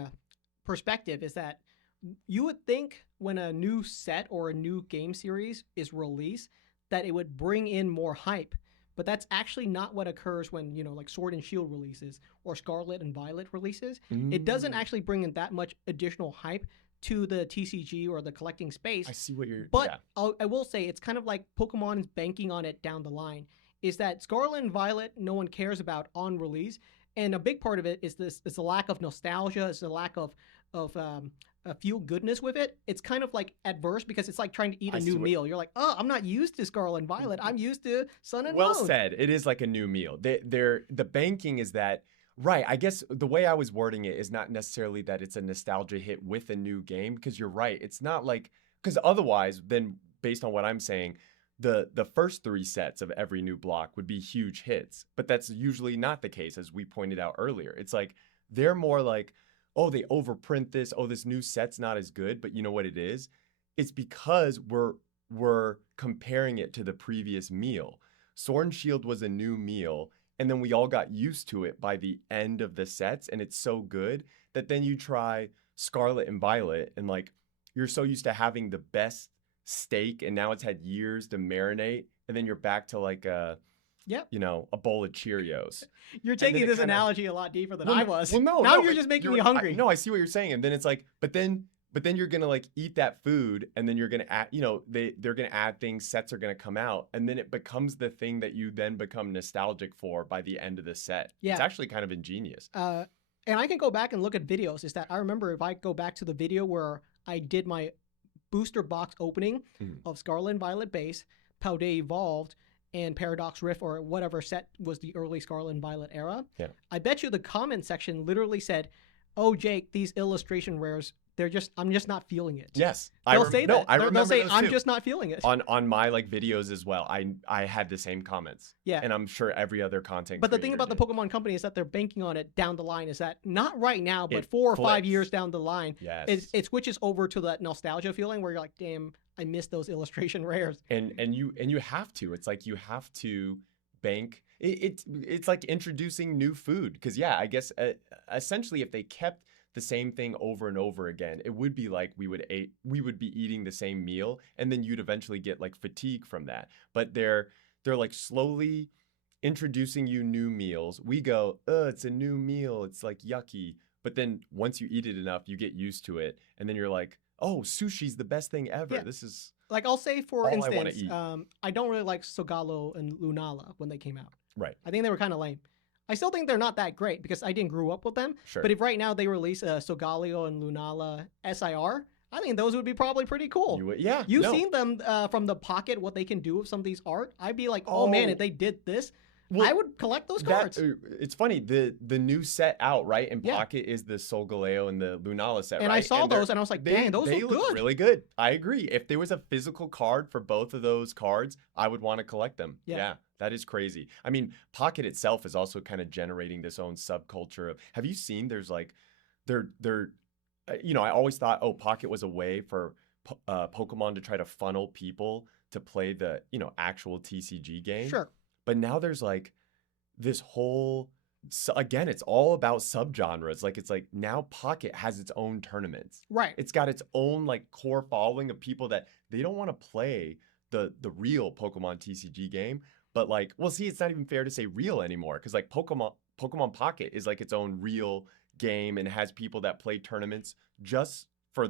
perspective. Is that you would think when a new set or a new game series is released that it would bring in more hype, but that's actually not what occurs when like Sword and Shield releases or Scarlet and Violet releases. It doesn't actually bring in that much additional hype to the TCG or the collecting space. I see what you're. But I will say it's kind of like Pokemon is banking on it down the line. Is that Scarlet and Violet no one cares about on release, and a big part of it is the lack of nostalgia, is the lack of feel goodness with it. It's kind of like adverse because it's like trying to eat a new meal. You're like, oh, I'm not used to Scarlet and Violet. I'm used to Sun and Moon. Well said. It is like a new meal. The banking is that. Right. I guess the way I was wording it is not necessarily that it's a nostalgia hit with a new game, because you're right. It's not like, because otherwise, then based on what I'm saying, the first 3 sets of every new block would be huge hits. But that's usually not the case, as we pointed out earlier. It's like they're more like, oh, they overprint this. Oh, this new set's not as good. But you know what it is? It's because we're comparing it to the previous meal. Sword and Shield was a new meal. And then we all got used to it by the end of the sets, and it's so good that then you try Scarlet and Violet, and like you're so used to having the best steak, and now it's had years to marinate, and then you're back to like a bowl of Cheerios. You're taking this analogy a lot deeper than I was. Well, no, now you're just making me hungry. I see what you're saying, and then it's like, but then you're gonna like eat that food, and then you're gonna add, they're gonna add things, sets are gonna come out, and then it becomes the thing that you then become nostalgic for by the end of the set. Yeah. It's actually kind of ingenious. And I can go back and look at videos. Is that I remember if I go back to the video where I did my booster box opening of Scarlet and Violet base, Paldea Evolved, and Paradox Rift, or whatever set was the early Scarlet and Violet era. Yeah. I bet you the comment section literally said, "Oh, Jake, these illustration rares, I'm just not feeling it." Yes. They'll say that. They'll say, I'm just not feeling it. On my like videos as well, I had the same comments. Yeah. And I'm sure every other content But the thing about the Pokemon Company is that they're banking on it down the line, is that not right now, but 4 or 5 years down the line, it switches over to that nostalgia feeling where you're like, damn, I miss those illustration rares. And you have to. It's like you have to bank. It's like introducing new food, because I guess essentially if they kept the same thing over and over again, it would be like we would be eating the same meal, and then you'd eventually get like fatigue from that. But they're like slowly introducing you new meals. We go, it's a new meal, it's like yucky. But then once you eat it enough, you get used to it, and then you're like, oh, sushi's the best thing ever. Yeah. This is like, I'll say for instance, I don't really like Sogalo and Lunala when they came out. Right. I think they were kind of lame. I still think they're not that great because I didn't grow up with them. Sure. But if right now they release Solgaleo and Lunala SIR, I think those would be probably pretty cool. You've seen them from the pocket, what they can do with some of these art. I'd be like, oh man, if they did this, I would collect those cards. It's funny, the new set out, right, in Pocket is the Solgaleo and the Lunala set, and right? I saw those, and I was like, dang, those look good. Really good. I agree. If there was a physical card for both of those cards, I would want to collect them. Yeah. That is crazy. I mean, Pocket itself is also kind of generating this own subculture of, have you seen, there's like, I always thought, Pocket was a way for Pokemon to try to funnel people to play the, actual TCG game. Sure. But now there's like this whole, again, it's all about subgenres. Like, it's like now Pocket has its own tournaments. Right. It's got its own like core following of people that they don't want to play the real Pokemon TCG game. But like, well, see, it's not even fair to say real anymore, because like Pokemon Pocket is like its own real game and has people that play tournaments just for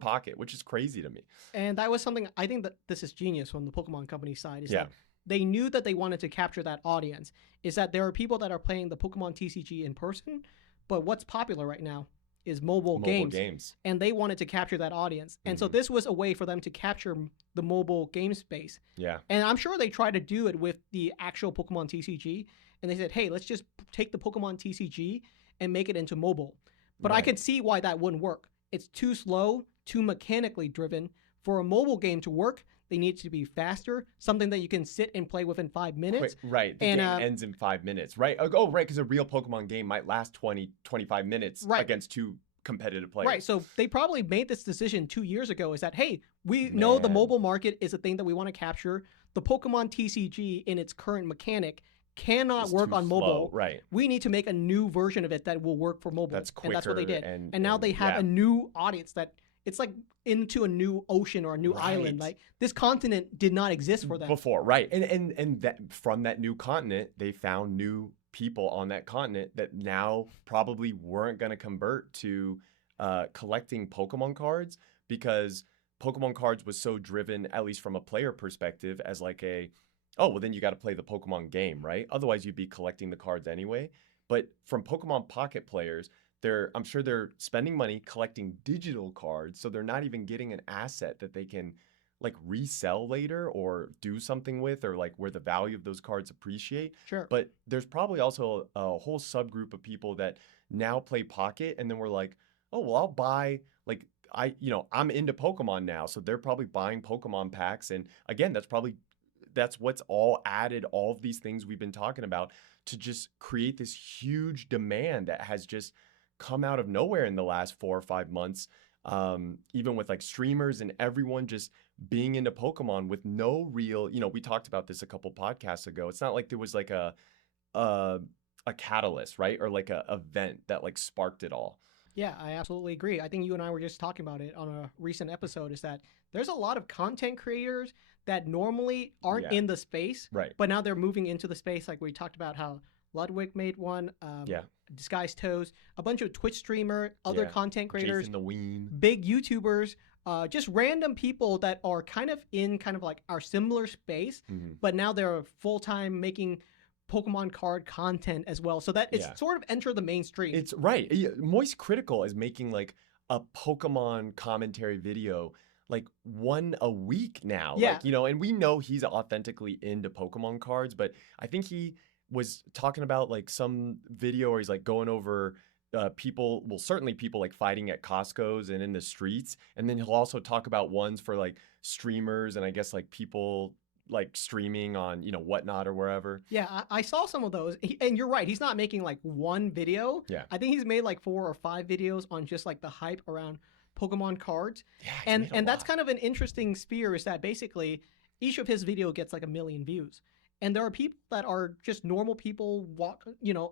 Pocket, which is crazy to me. And that was something, I think that this is genius from the Pokemon Company side, is that they knew that they wanted to capture that audience, is that there are people that are playing the Pokemon TCG in person, but what's popular right now is mobile games. And they wanted to capture that audience. And so this was a way for them to capture the mobile game space. Yeah. And I'm sure they tried to do it with the actual Pokemon TCG. And they said, hey, let's just take the Pokemon TCG and make it into mobile. But I could see why that wouldn't work. It's too slow, too mechanically driven. For a mobile game to work, They need to be faster, something that you can sit and play within 5 minutes. Right. The And game ends in 5 minutes, right? Oh, right, because a real Pokemon game might last 20, 25 minutes Right. against two competitive players. Right. So they probably made this decision 2 years ago is that, hey, we know the Man. mobile market is a thing that we want to capture. The Pokemon TCG in its current mechanic cannot It's work too on slow, mobile. right? We need to make a new version of it that will work for mobile. That's And that's what they quicker did. and- now and- they have yeah. a new audience that it's like into a new ocean or a new island. Right. Like this continent did not exist for them. Before, right? And that from that new continent, they found new people on that continent that now probably weren't going to convert to collecting Pokemon cards because Pokemon cards was so driven, at least from a player perspective, as like oh, well, then you got to play the Pokemon game, right? Otherwise, you'd be collecting the cards anyway. But from Pokemon Pocket players, I'm sure they're spending money collecting digital cards, so they're not even getting an asset that they can like resell later or do something with, or like where the value of those cards appreciate. Sure. But there's probably also a whole subgroup of people that now play Pocket and then we're like, oh, well, I'll buy like I'm into Pokemon now, so they're probably buying Pokemon packs. And again, that's what's all added all of these things we've been talking about to just create this huge demand that has just come out of nowhere in the last 4 or 5 months. Even with like streamers and everyone just being into Pokemon with no real, we talked about this a couple podcasts ago. It's not like there was like a catalyst, right? Or like a event that like sparked it all. Yeah, I absolutely agree. I think you and I were just talking about it on a recent episode is that there's a lot of content creators that normally aren't Yeah. in the space, Right. but now they're moving into the space. Like we talked about how Ludwig made one, Yeah. Disguised Toes, a bunch of Twitch streamer, other Yeah. content creators, Jason the Ween. big YouTubers, just random people that are kind of in kind of like our similar space, Mhm. but now they're full-time making Pokemon card content as well. So that it's Yeah. sort of entered the mainstream. It's right. Moist Critical is making like a Pokemon commentary video like one a week now. Yeah. Like, and we know he's authentically into Pokemon cards, but I think he was talking about like some video where he's like going over people, well, certainly people like fighting at Costco's and in the streets. And then he'll also talk about ones for like streamers and I guess like people like streaming on, Whatnot or wherever. Yeah, I saw some of those. And you're right. He's not making like one video. Yeah. I think he's made like 4 or 5 videos on just like the hype around Pokemon cards. Yeah. he's And made a and that's lot. kind of an interesting sphere is that basically each of his video gets like 1 million views. And there are people that are just normal people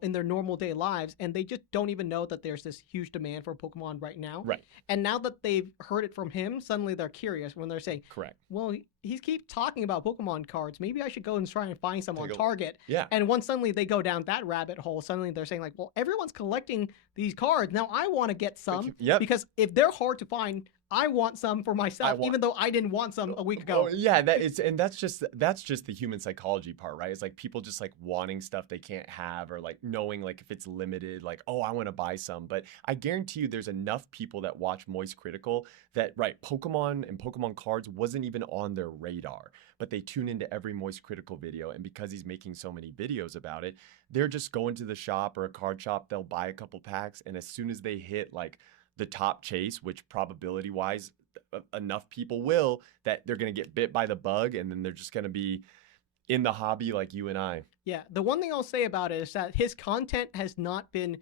in their normal day lives and they just don't even know that there's this huge demand for Pokemon right now. Right. And now that they've heard it from him, suddenly they're curious when they're saying, Correct. well, he's keep talking about Pokemon cards. Maybe I should go and try and find some on Take a- Target. Yeah. And once suddenly they go down that rabbit hole, suddenly they're saying like, well, everyone's collecting these cards. Now I want to get some Yep. because if they're hard to find, I want some for myself, even though I didn't want some a week ago. Oh, yeah, that's just the human psychology part, right? It's like people just like wanting stuff they can't have or like knowing like if it's limited, like, oh, I want to buy some. But I guarantee you there's enough people that watch Moist Critical that Pokemon and Pokemon cards wasn't even on their radar. But they tune into every Moist Critical video. And because he's making so many videos about it, they're just going to the shop or a card shop, they'll buy a couple packs. And as soon as they hit like the top chase, which probability wise enough people will, that they're going to get bit by the bug and then they're just going to be in the hobby like you and I. Yeah, the one thing I'll say about it is that his content has not been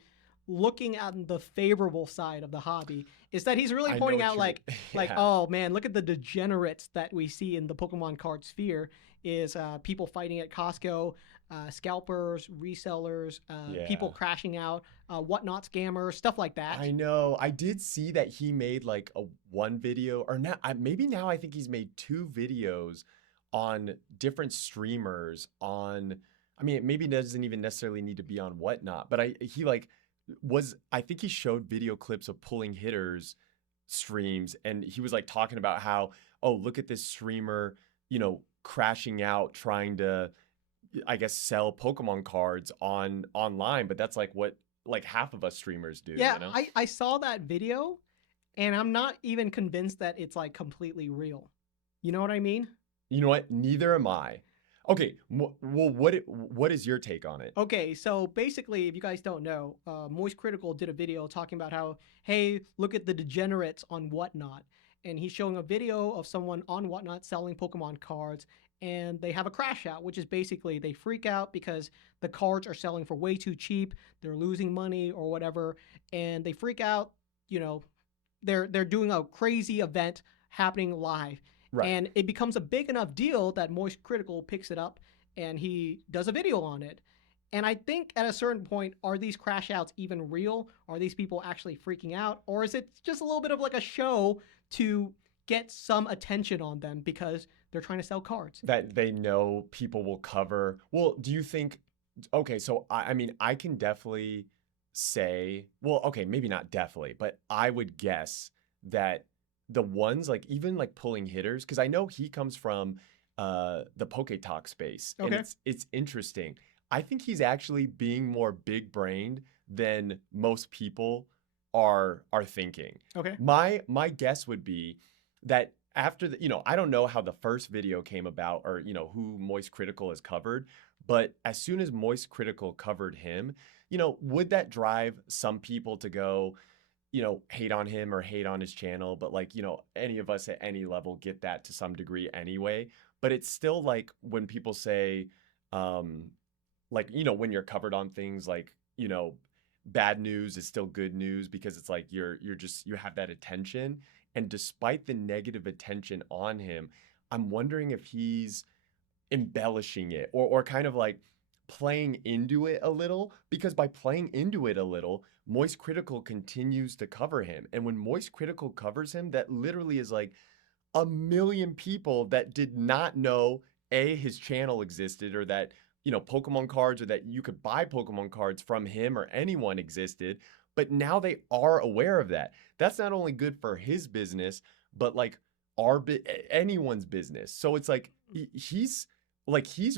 looking at the favorable side of the hobby. Is that he's really I know pointing what out you like mean. Yeah. oh man, look at the degenerates that we see in the Pokemon card sphere is people fighting at Costco, scalpers, resellers, people Yeah. crashing out, Whatnot scammers, stuff like that. I know. I did see that he made like one video, or maybe now I think he's made 2 videos on different streamers on. I mean, it maybe doesn't even necessarily need to be on Whatnot, but I think he showed video clips of pulling hitters streams, and he was like talking about how, oh, look at this streamer, crashing out trying to, I guess, sell Pokemon cards online, but that's like what like half of us streamers do. Yeah, I saw that video and I'm not even convinced that it's like completely real. You know what I mean? You know what? Neither am I. Okay, well, what is your take on it? Okay, so basically, if you guys don't know, Moist Critical did a video talking about how, hey, look at the degenerates on Whatnot. and he's showing a video of someone on Whatnot selling Pokemon cards, and they have a crash out, which is basically they freak out because the cards are selling for way too cheap, they're losing money or whatever, and they freak out. You know, they're doing a crazy event happening live, Right. and it becomes a big enough deal that Moist Critical picks it up and he does a video on it. And I think at a certain point, are these crash outs even real? Are these people actually freaking out? Or is it just a little bit of like a show to get some attention on them because they're trying to sell cards? That they know people will cover. Well, do you think, okay, so I mean, I can definitely say, well, okay, maybe not definitely, but I would guess that the ones like even like pulling hitters, because I know he comes from the Poke Talk space, and Okay. it's interesting. I think he's actually being more big brained than most people are thinking. Okay. My guess would be that after the, I don't know how the first video came about, or who Moist Critical has covered, but as soon as Moist Critical covered him, would that drive some people to go, hate on him or hate on his channel? But like, any of us at any level get that to some degree anyway. But it's still like when people say, like, when you're covered on things like, bad news is still good news, because it's like you're just, you have that attention. And despite the negative attention on him, I'm wondering if he's embellishing it, or kind of like playing into it a little, because by playing into it a little, Moist Critical continues to cover him. And when Moist Critical covers him, that literally is like a million people that did not know his channel existed, or that Pokemon cards, or that you could buy Pokemon cards from him or anyone existed. But now they are aware of that. That's not only good for his business, but like anyone's business. So it's like he's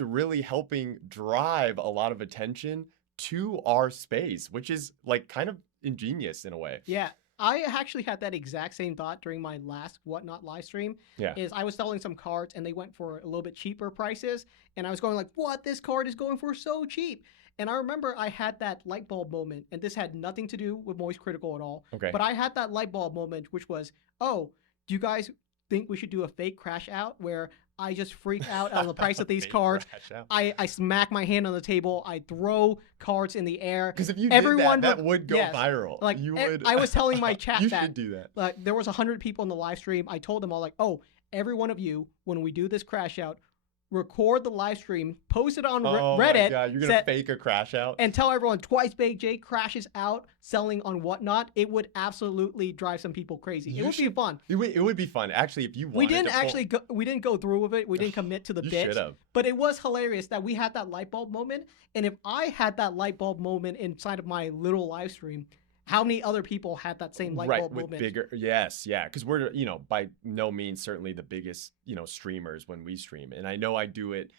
really helping drive a lot of attention to our space, which is like kind of ingenious in a way. Yeah, I actually had that exact same thought during my last Whatnot live stream. Yeah. Is I was selling some cards and they went for a little bit cheaper prices, and I was going like, "What? This card is going for so cheap!" And I remember I had that light bulb moment, and this had nothing to do with Moist Critical at all. Okay. But I had that light bulb moment, which was, "Oh, do you guys think we should do a fake crash out where I just freak out on the price of these Fake cards? crash out. I smack my hand on the table. I throw cards in the air. Because if you Everyone did that would go yes. viral. Like You would. I was telling my chat you that should do that. like there was 100 people in the live stream. I told them all like, oh, every one of you, when we do this crash out, record the live stream, post it on Oh my Reddit, God, you're gonna fake a crash out? and tell everyone Twice Baked Jay crashes out selling on Whatnot. It would absolutely drive some people crazy. It would be fun. It would be fun. Actually, if you wanted We didn't to pull- actually go, we didn't go through with it. We didn't commit to the You bit. should have. But it was hilarious that we had that light bulb moment. And if I had that light bulb moment inside of my little live stream, how many other people had that same light bulb with moment? bigger, yes, yeah, because we're by no means certainly the biggest streamers when we stream, and I know I do it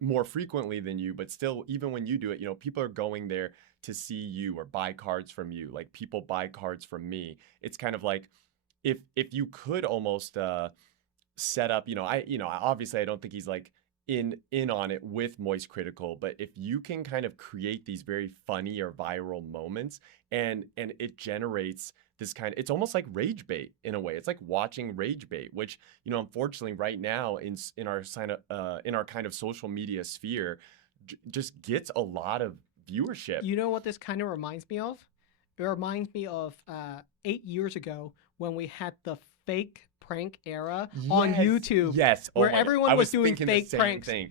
more frequently than you, but still, even when you do it, people are going there to see you or buy cards from you. Like people buy cards from me. It's kind of like if you could almost set up, obviously I don't think he's like in on it with Moist Critical, but if you can kind of create these very funny or viral moments, and it generates this kind of, it's almost like rage bait in a way. It's like watching rage bait, which unfortunately right now in our kind of social media sphere just gets a lot of viewership. You know what this kind of reminds me of? It reminds me of 8 years ago when we had the fake prank era on YouTube. Yes, where everyone was doing thinking fake the same pranks. thing.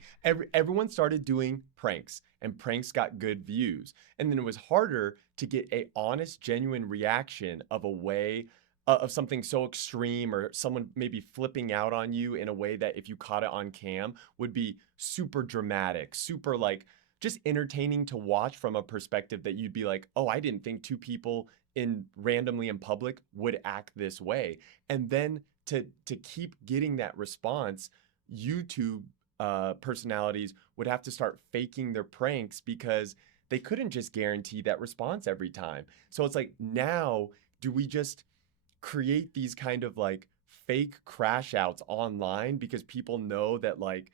Everyone started doing pranks, and pranks got good views. And then it was harder to get a honest, genuine reaction of a way of something so extreme, or someone maybe flipping out on you in a way that if you caught it on cam would be super dramatic, super like just entertaining to watch from a perspective that you'd be like, oh, I didn't think two people randomly in public would act this way. And then to keep getting that response, YouTube personalities would have to start faking their pranks because they couldn't just guarantee that response every time. So it's like, now do we just create these kind of like fake crash outs online because people know that like,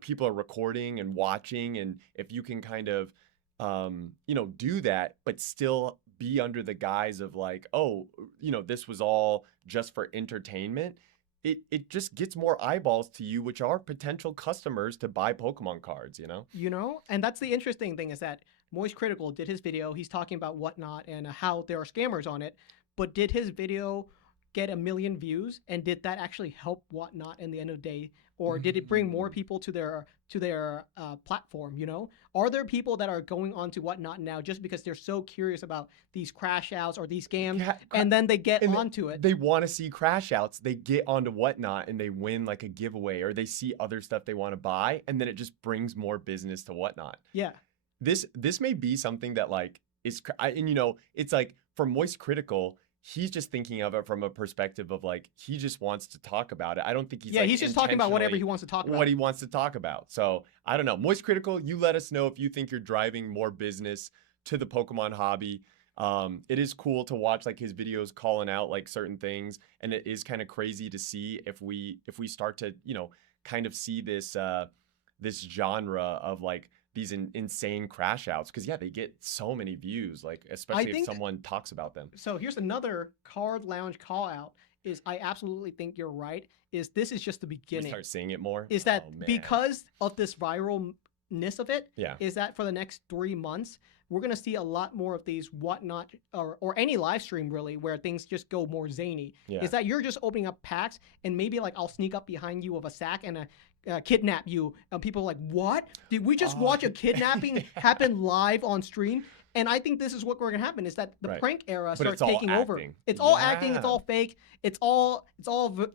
people are recording and watching, and if you can kind of do that but still be under the guise of like, oh, this was all just for entertainment, it just gets more eyeballs to you, which are potential customers to buy Pokemon cards, And that's the interesting thing is that Moist Critical did his video. He's talking about Whatnot and how there are scammers on it. But did his video get 1 million views? And did that actually help Whatnot in the end of the day? Or did it bring more people to their platform? Are there people that are going on to Whatnot now just because they're so curious about these crash outs or these scams, and then they get onto it? They want to see crash outs. They get onto Whatnot and they win like a giveaway, or they see other stuff they want to buy, and then it just brings more business to Whatnot. Yeah. This may be something that like is, it's like for Moist Critical, he's just thinking of it from a perspective of like, he just wants to talk about it. I don't think he's he's just talking about whatever he wants to talk about. What he wants to talk about. So I don't know. Moist Critical, you let us know if you think you're driving more business to the Pokemon hobby. It is cool to watch like his videos calling out like certain things, and it is kind of crazy to see if we start to kind of see this this genre of like these insane crash outs, because they get so many views, like especially if someone talks about them. So here's another Card Lounge call out, is I absolutely think you're right, is this is just the beginning. We start seeing it more. Is that because of this viralness of it, is that for the next 3 months we're going to see a lot more of these Whatnot or any live stream really where things just go more zany. Is that you're just opening up packs, and maybe like I'll sneak up behind you with a sack and kidnap you, and people are like, what? Did we just watch a kidnapping happen live on stream? And I think this is what we're gonna happen, is that the prank era starts taking over. It's all acting, it's all fake, it's all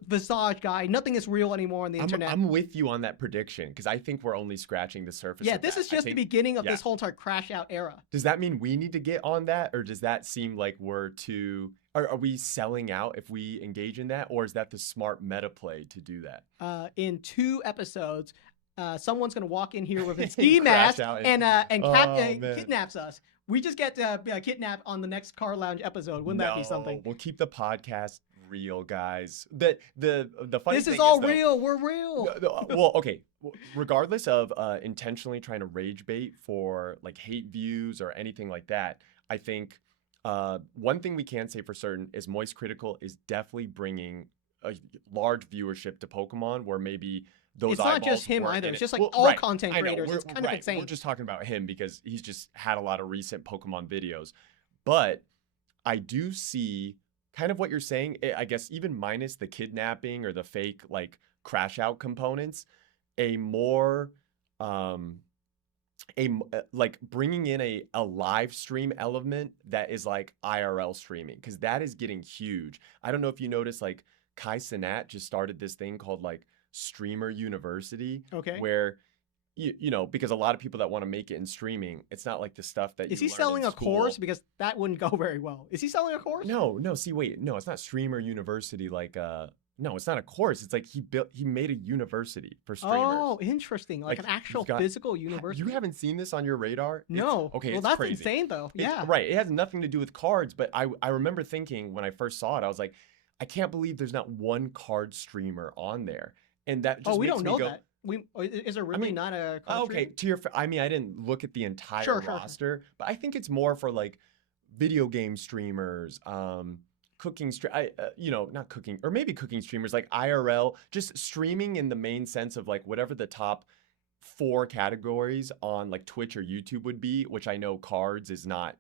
visage, guy. Nothing is real anymore on the internet. I'm with you on that prediction, because I think we're only scratching the surface. Yeah, this is just the beginning of this whole entire crash out era. Does that mean we need to get on that, or does that seem like we're too? Are we selling out if we engage in that, or is that the smart meta play to do that? In 2 episodes, someone's gonna walk in here with a ski mask and kidnaps us. We just get kidnapped on the next Car Lounge episode. Wouldn't that be something? We'll keep the podcast real, guys. The funny this thing is all is, real. We're real. Well, okay. Regardless of intentionally trying to rage bait for like hate views or anything like that, I think one thing we can say for certain is Moist Critical is definitely bringing a large viewership to Pokemon, where maybe those it's not just him either. It's just like all content creators. It's kind of insane. We're just talking about him because he's just had a lot of recent Pokemon videos. But I do see kind of what you're saying. I guess even minus the kidnapping or the fake like crash out components, a more like bringing in a live stream element that is like IRL streaming, because that is getting huge. I don't know if you noticed, like Kai Cenat just started this thing called like Streamer University, where because a lot of people that want to make it in streaming, it's not like the stuff that is he selling a course, because that wouldn't go very well. Is he selling a course? No, see, wait, no, it's not Streamer University. Like no, it's not a course. It's like he made a university for streamers. Oh, interesting. Like an actual physical university. You haven't seen this on your radar? No. Okay, well, that's crazy. Insane though. Right. It has nothing to do with cards, but I remember thinking when I first saw it, I was like, I can't believe there's not one card streamer on there. And that just we don't know that. Is there really not a card streamer? I didn't look at the entire roster, but I think it's more for like video game streamers, cooking not cooking, or maybe cooking streamers, like IRL, just streaming in the main sense of like whatever the top 4 categories on like Twitch or YouTube would be, which I know cards is not,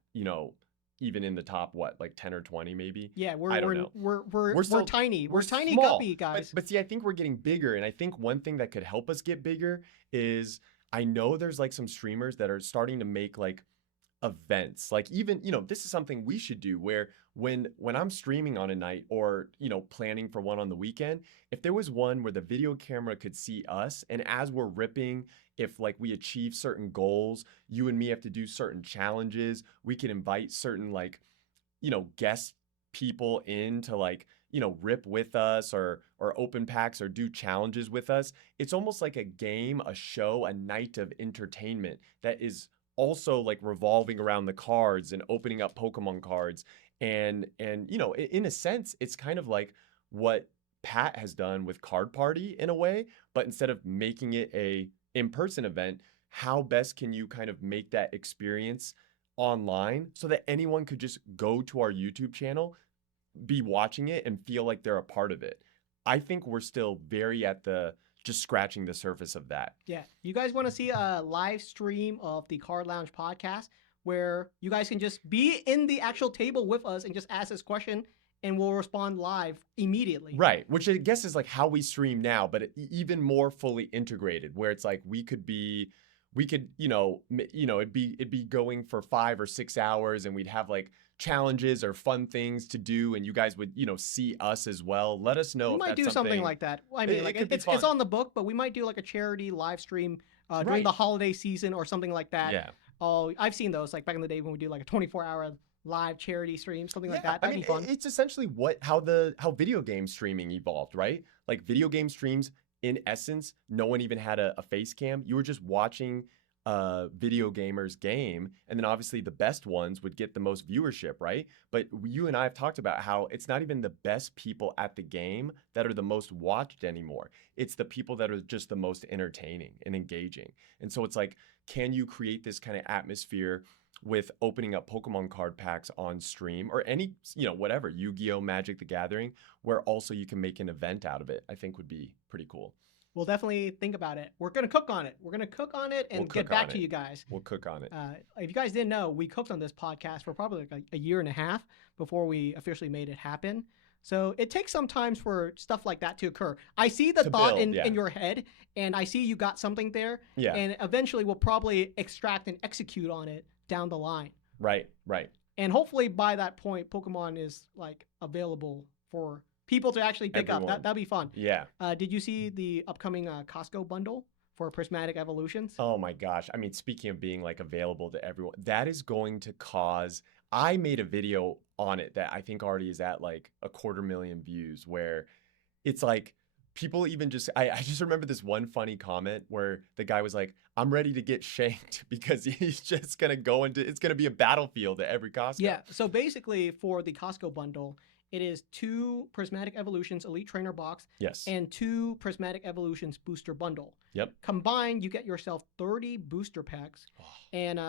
even in the top, like 10 or 20 maybe. Yeah, we're tiny. We're tiny small, guppy guys. But see, I think we're getting bigger, and I think one thing that could help us get bigger is, I know there's like some streamers that are starting to make like events, like even this is something we should do, where when I'm streaming on a night, or planning for one on the weekend, if there was one where the video camera could see us, and as we're ripping, if like we achieve certain goals, you and me have to do certain challenges, we can invite certain like guest people in to like rip with us, or open packs, or do challenges with us. It's almost like a game, a show, a night of entertainment that is also like revolving around the cards and opening up Pokemon cards. And in a sense, it's kind of like what Pat has done with Card Party in a way, but instead of making it a in-person event, how best can you kind of make that experience online so that anyone could just go to our YouTube channel, be watching it, and feel like they're a part of it. I think we're still very at the just scratching the surface of that. Yeah. You guys want to see a live stream of the Card Lounge podcast where you guys can just be in the actual table with us and just ask this question and we'll respond live immediately. Right, which I guess is like how we stream now, but even more fully integrated, where it's like we could, it'd be going for 5 or 6 hours, and we'd have like challenges or fun things to do, and you guys would, see us as well. Let us know. We if might that's do something like that. I mean, like it's on the book, but we might do like a charity live stream during the holiday season or something like that. Yeah. Oh, I've seen those like back in the day when we do like a 24-hour live charity stream, something like that. That'd be fun. It's essentially how video game streaming evolved, right? Like video game streams, in essence, no one even had a face cam. You were just watching video gamers game, and then obviously the best ones would get the most viewership, right? But you and I have talked about how it's not even the best people at the game that are the most watched anymore. It's the people that are just the most entertaining and engaging. And so it's like, can you create this kind of atmosphere with opening up Pokemon card packs on stream, or any, whatever, Yu-Gi-Oh, Magic the Gathering, where also you can make an event out of it? I think would be pretty cool. We'll definitely think about it. We're going to cook on it. We're going to cook on it and get back to you guys. We'll cook on it. If you guys didn't know, we cooked on this podcast for probably like a year and a half before we officially made it happen. So it takes some time for stuff like that to occur. I see the thought in your head, and I see you got something there. Yeah. And eventually we'll probably extract and execute on it down the line. Right. And hopefully by that point, Pokemon is like available for people to actually pick up. That'd be fun. Yeah. Did you see the upcoming Costco bundle for Prismatic Evolutions? Oh my gosh. I mean, speaking of being like available to everyone, that is going to cause... I made a video on it that I think already is at like 250,000 views, where it's like people even just... I just remember this one funny comment where the guy was like, I'm ready to get shanked because he's just going to go into... It's going to be a battlefield at every Costco. Yeah. So basically for the Costco bundle, it is 2 Prismatic Evolutions Elite Trainer box. Yes. And 2 Prismatic Evolutions booster bundle. Yep. Combined, you get yourself 30 booster packs. And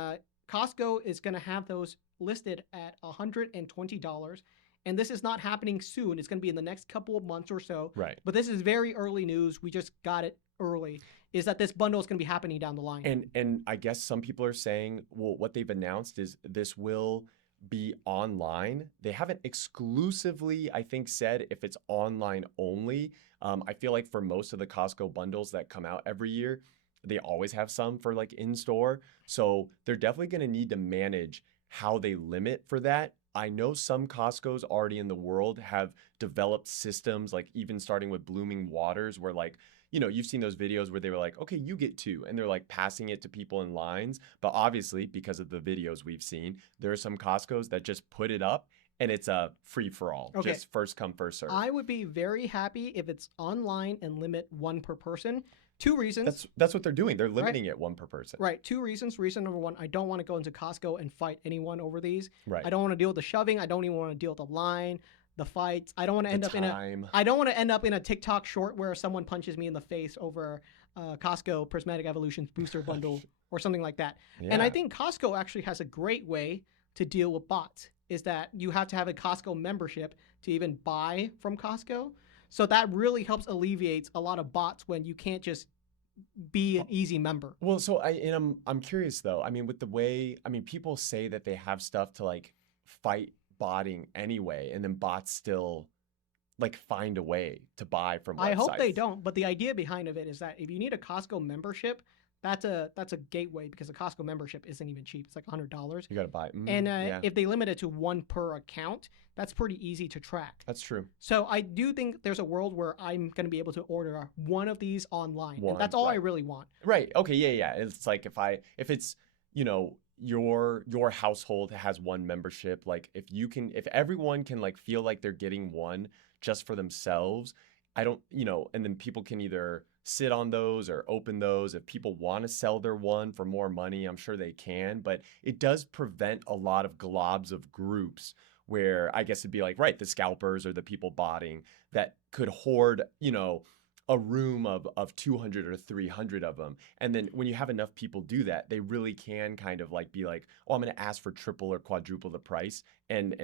Costco is going to have those listed at $120. And this is not happening soon. It's going to be in the next couple of months or so. Right. But this is very early news. We just got it early. Is that this bundle is going to be happening down the line. And I guess some people are saying, well, what they've announced is this will be online. They haven't exclusively, I think, said if it's online only. I feel like for most of the Costco bundles that come out every year, they always have some for like in store. So they're definitely going to need to manage how they limit for that. I know some Costco's already in the world have developed systems, like even starting with Blooming Waters, where like, you've seen those videos where they were like, okay, you get 2, and they're like passing it to people in lines. But obviously, because of the videos we've seen, there are some Costco's that just put it up and it's a free for all, just first come, first serve. I would be very happy if it's online and limit 1 per person. 2 reasons. That's what they're doing. They're limiting it 1 per person. Right. 2 reasons. Reason number 1, I don't want to go into Costco and fight anyone over these. Right. I don't want to deal with the shoving. I don't even want to deal with the line, the fights. I don't want to end up in a TikTok short where someone punches me in the face over Costco Prismatic Evolutions booster bundle or something like that. Yeah. And I think Costco actually has a great way to deal with bots, is that you have to have a Costco membership to even buy from Costco. So that really helps alleviate a lot of bots when you can't just be an easy member. Well, so I'm curious though. I mean, with the way, people say that they have stuff to like fight botting anyway, and then bots still like find a way to buy from websites. I hope they don't, but the idea behind of it is that if you need a Costco membership, that's a gateway, because a Costco membership isn't even cheap. It's like $100. You got to buy it. And if they limit it to 1 per account, that's pretty easy to track. That's true. So I do think there's a world where I'm going to be able to order 1 of these online. And that's all I really want. Right. Okay. Yeah. It's like if it's, your household has 1 membership, like if everyone can like feel like they're getting 1 just for themselves, and then people can either sit on those or open those. If people want to sell their 1 for more money, I'm sure they can, but it does prevent a lot of globs of groups where I guess it'd be like, right, the scalpers or the people botting that could hoard, a room of 200 or 300 of them. And then when you have enough people do that, they really can kind of like be like, oh, I'm going to ask for triple or quadruple the price and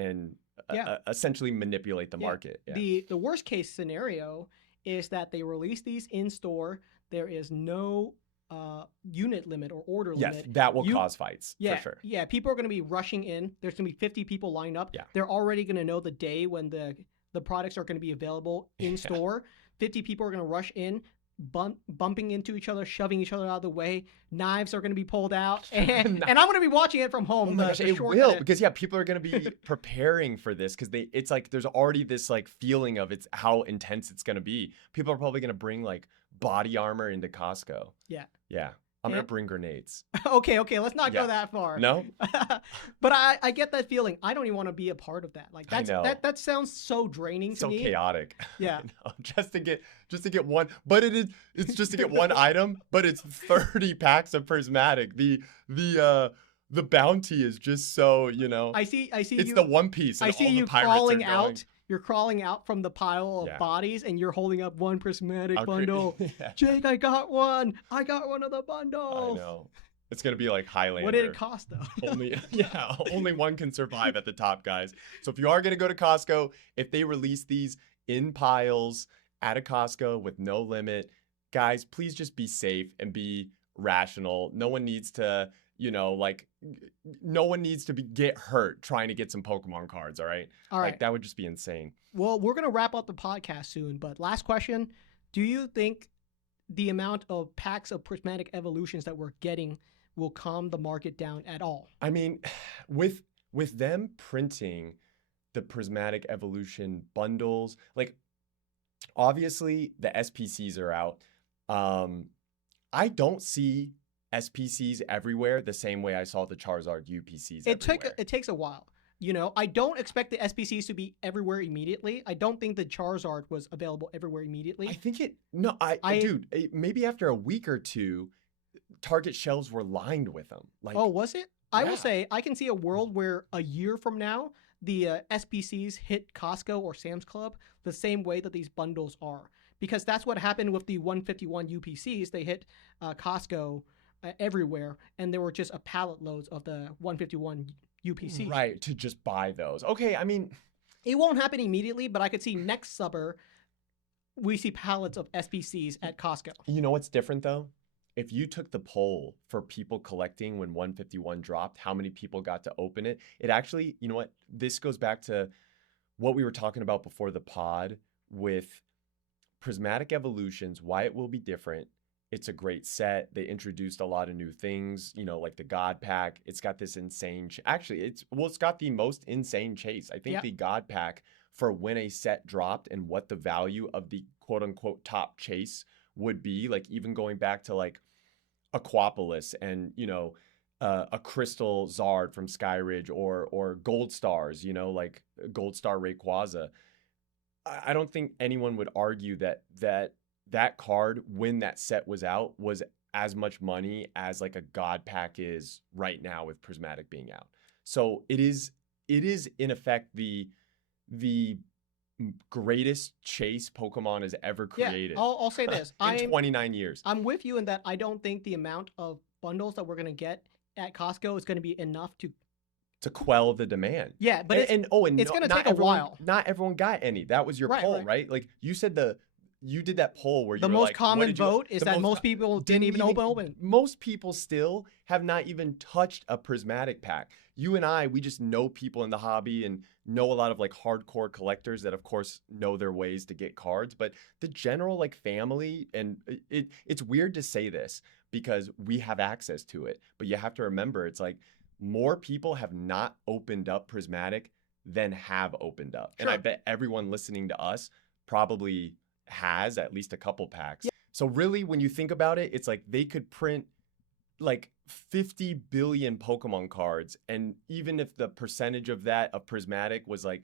Yeah. essentially manipulate the Yeah. market. Yeah. The worst case scenario is that they release these in store. There is no unit limit or order Yes, limit. that will cause fights Yeah, for sure. yeah. People are going to be rushing in. There's going to be 50 people lined up. Yeah. They're already going to know the day when the products are going to be available in store. 50 people are going to rush in, bumping into each other, shoving each other out of the way. Knives are going to be pulled out, and I'm going to be watching it from home. Oh like gosh, a it short will edit. because people are going to be preparing for this because it's like there's already this like feeling of it's how intense it's going to be. People are probably going to bring like body armor into Costco. Yeah. Yeah. I'm going to bring grenades. Okay, let's not go Yeah. that far. No? But I get that feeling. I don't even want to be a part of that. Like I know. that sounds so draining to me. So chaotic. Yeah. I know. Just to get one, but it's just to get one item, but it's 30 packs of prismatic. The bounty is just so, I see it's you. the One Piece and I see all you the pirates crawling are going. out. You're crawling out from the pile of Yeah. bodies, and you're holding up one prismatic I'll bundle. Yeah. Jake, I got one. I got one of the I bundles. know. It's going to be like Highlander. What did it cost though? Only one can survive at the top, guys. So if you are going to go to Costco, if they release these in piles at a Costco with no limit, guys, please just be safe and be rational. No one needs to, get hurt trying to get some Pokemon cards, all right? All right. Like, that would just be insane. Well, we're going to wrap up the podcast soon, but last question. Do you think the amount of packs of prismatic evolutions that we're getting will calm the market down at all? I mean, with them printing the prismatic evolution bundles, like obviously the SPCs are out. I don't see SPCs everywhere the same way I saw the Charizard UPCs everywhere. It takes a while. I don't expect the SPCs to be everywhere immediately. I don't think the Charizard was available everywhere immediately. I think dude, maybe after a week or two, Target shelves were lined with them. Like, oh, was it? I Yeah. will say I can see a world where a year from now, the SPCs hit Costco or Sam's Club the same way that these bundles are. Because that's what happened with the 151 UPCs. They hit Costco everywhere, and there were just a pallet loads of the 151 UPCs. Right, to just buy those. Okay, I mean, it won't happen immediately, but I could see next summer we see pallets of SPCs at Costco. you know what's different though? If you took the poll for people collecting when 151 dropped, how many people got to open it? It actually, you know what? This goes back to what we were talking about before the pod with Prismatic Evolutions, why it will be different. It's a great set. They introduced a lot of new things, like the God Pack. It's got this insane, it's got the most insane chase. I think Yeah. the God Pack for when a set dropped and what the value of the quote unquote top chase would be, like even going back to like Aquapolis and, a Crystal Zard from Skyridge or Gold Stars, like Gold Star Rayquaza. I don't think anyone would argue that card when that set was out was as much money as like a God Pack is right now with Prismatic being out. So it is in effect the greatest chase Pokemon has ever created. Yeah, I'll say this. in 29 years. I'm with you in that I don't think the amount of bundles that we're going to get at Costco is going to be enough to quell the demand. Yeah, but it's going to take a while. Not everyone got any. That was your poll, right? Like you said you did that poll where the you were most like, common vote is that most people didn't even open. Most people still have not even touched a prismatic pack. You and I, we just know people in the hobby and know a lot of like hardcore collectors that of course know their ways to get cards, but the general like family, and it's weird to say this because we have access to it, but you have to remember it's like more people have not opened up prismatic than have opened up. Sure. And I bet everyone listening to us probably has at least a couple packs. Yeah. So really, when you think about it, it's like they could print like 50 billion Pokemon cards. And even if the percentage of that of prismatic was like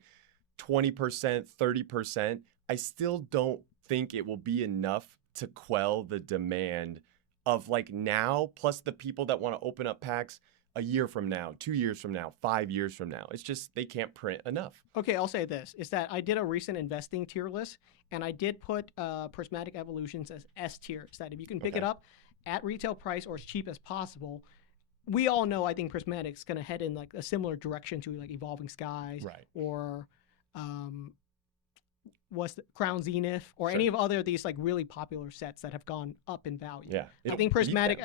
20%, 30%, I still don't think it will be enough to quell the demand of like now, plus the people that want to open up packs a year from now, 2 years from now, 5 years from now. It's just they can't print enough. Okay, I'll say this, is that I did a recent investing tier list, and I did put Prismatic Evolutions as S tier, so that if you can pick it up at retail price or as cheap as possible. We all know, I think Prismatic's going to head in like a similar direction to like Evolving Skies, Right. or what's the Crown Zenith, or any of other these like really popular sets that have gone up in value. Yeah. I think Prismatic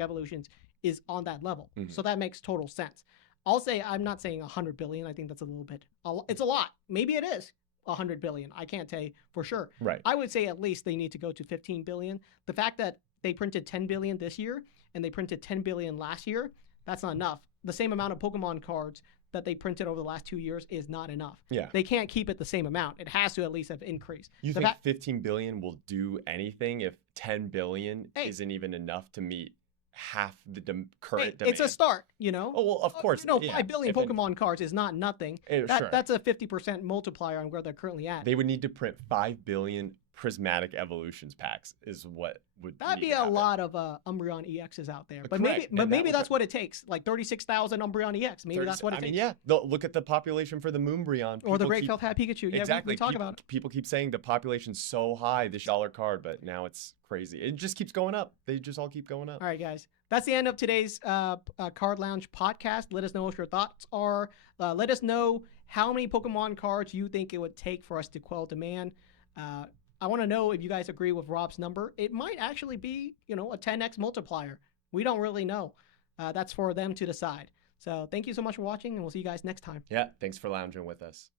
Evolutions is on that level. So that makes total sense. I'll say, I'm not saying 100 billion. I think that's a little bit, it's a lot. Maybe it is 100 billion. I can't say for sure. Right. I would say at least they need to go to 15 billion. The fact that they printed 10 billion this year and they printed 10 billion last year, that's not enough. The same amount of Pokemon cards that they printed over the last 2 years is not enough. Yeah. They can't keep it the same amount. It has to at least have increased. You think 15 billion will do anything if 10 billion isn't even enough to meet half the current demand? It's a start, you know? Oh, well, of course. 5 billion Pokemon cards is not nothing. Sure. That's a 50% multiplier on where they're currently at. They would need to print 5 billion Prismatic Evolutions packs is what would That'd be a lot of Umbreon EXs out there. But Correct. maybe that's what it takes. Like 36,000 Umbreon EX. Maybe that's what it takes. Yeah. Look at the population for the Moonbreon. Or the Great Felt Hat Pikachu. Yeah, exactly. we talk about it. People keep saying the population's so high, this dollar card, but now it's crazy. It just keeps going up. They just all keep going up. All right, guys. That's the end of today's Card Lounge podcast. Let us know what your thoughts are. Let us know how many Pokemon cards you think it would take for us to quell demand. I want to know if you guys agree with Rob's number. It might actually be, a 10x multiplier. We don't really know. That's for them to decide. So thank you so much for watching, and we'll see you guys next time. Yeah, thanks for lounging with us.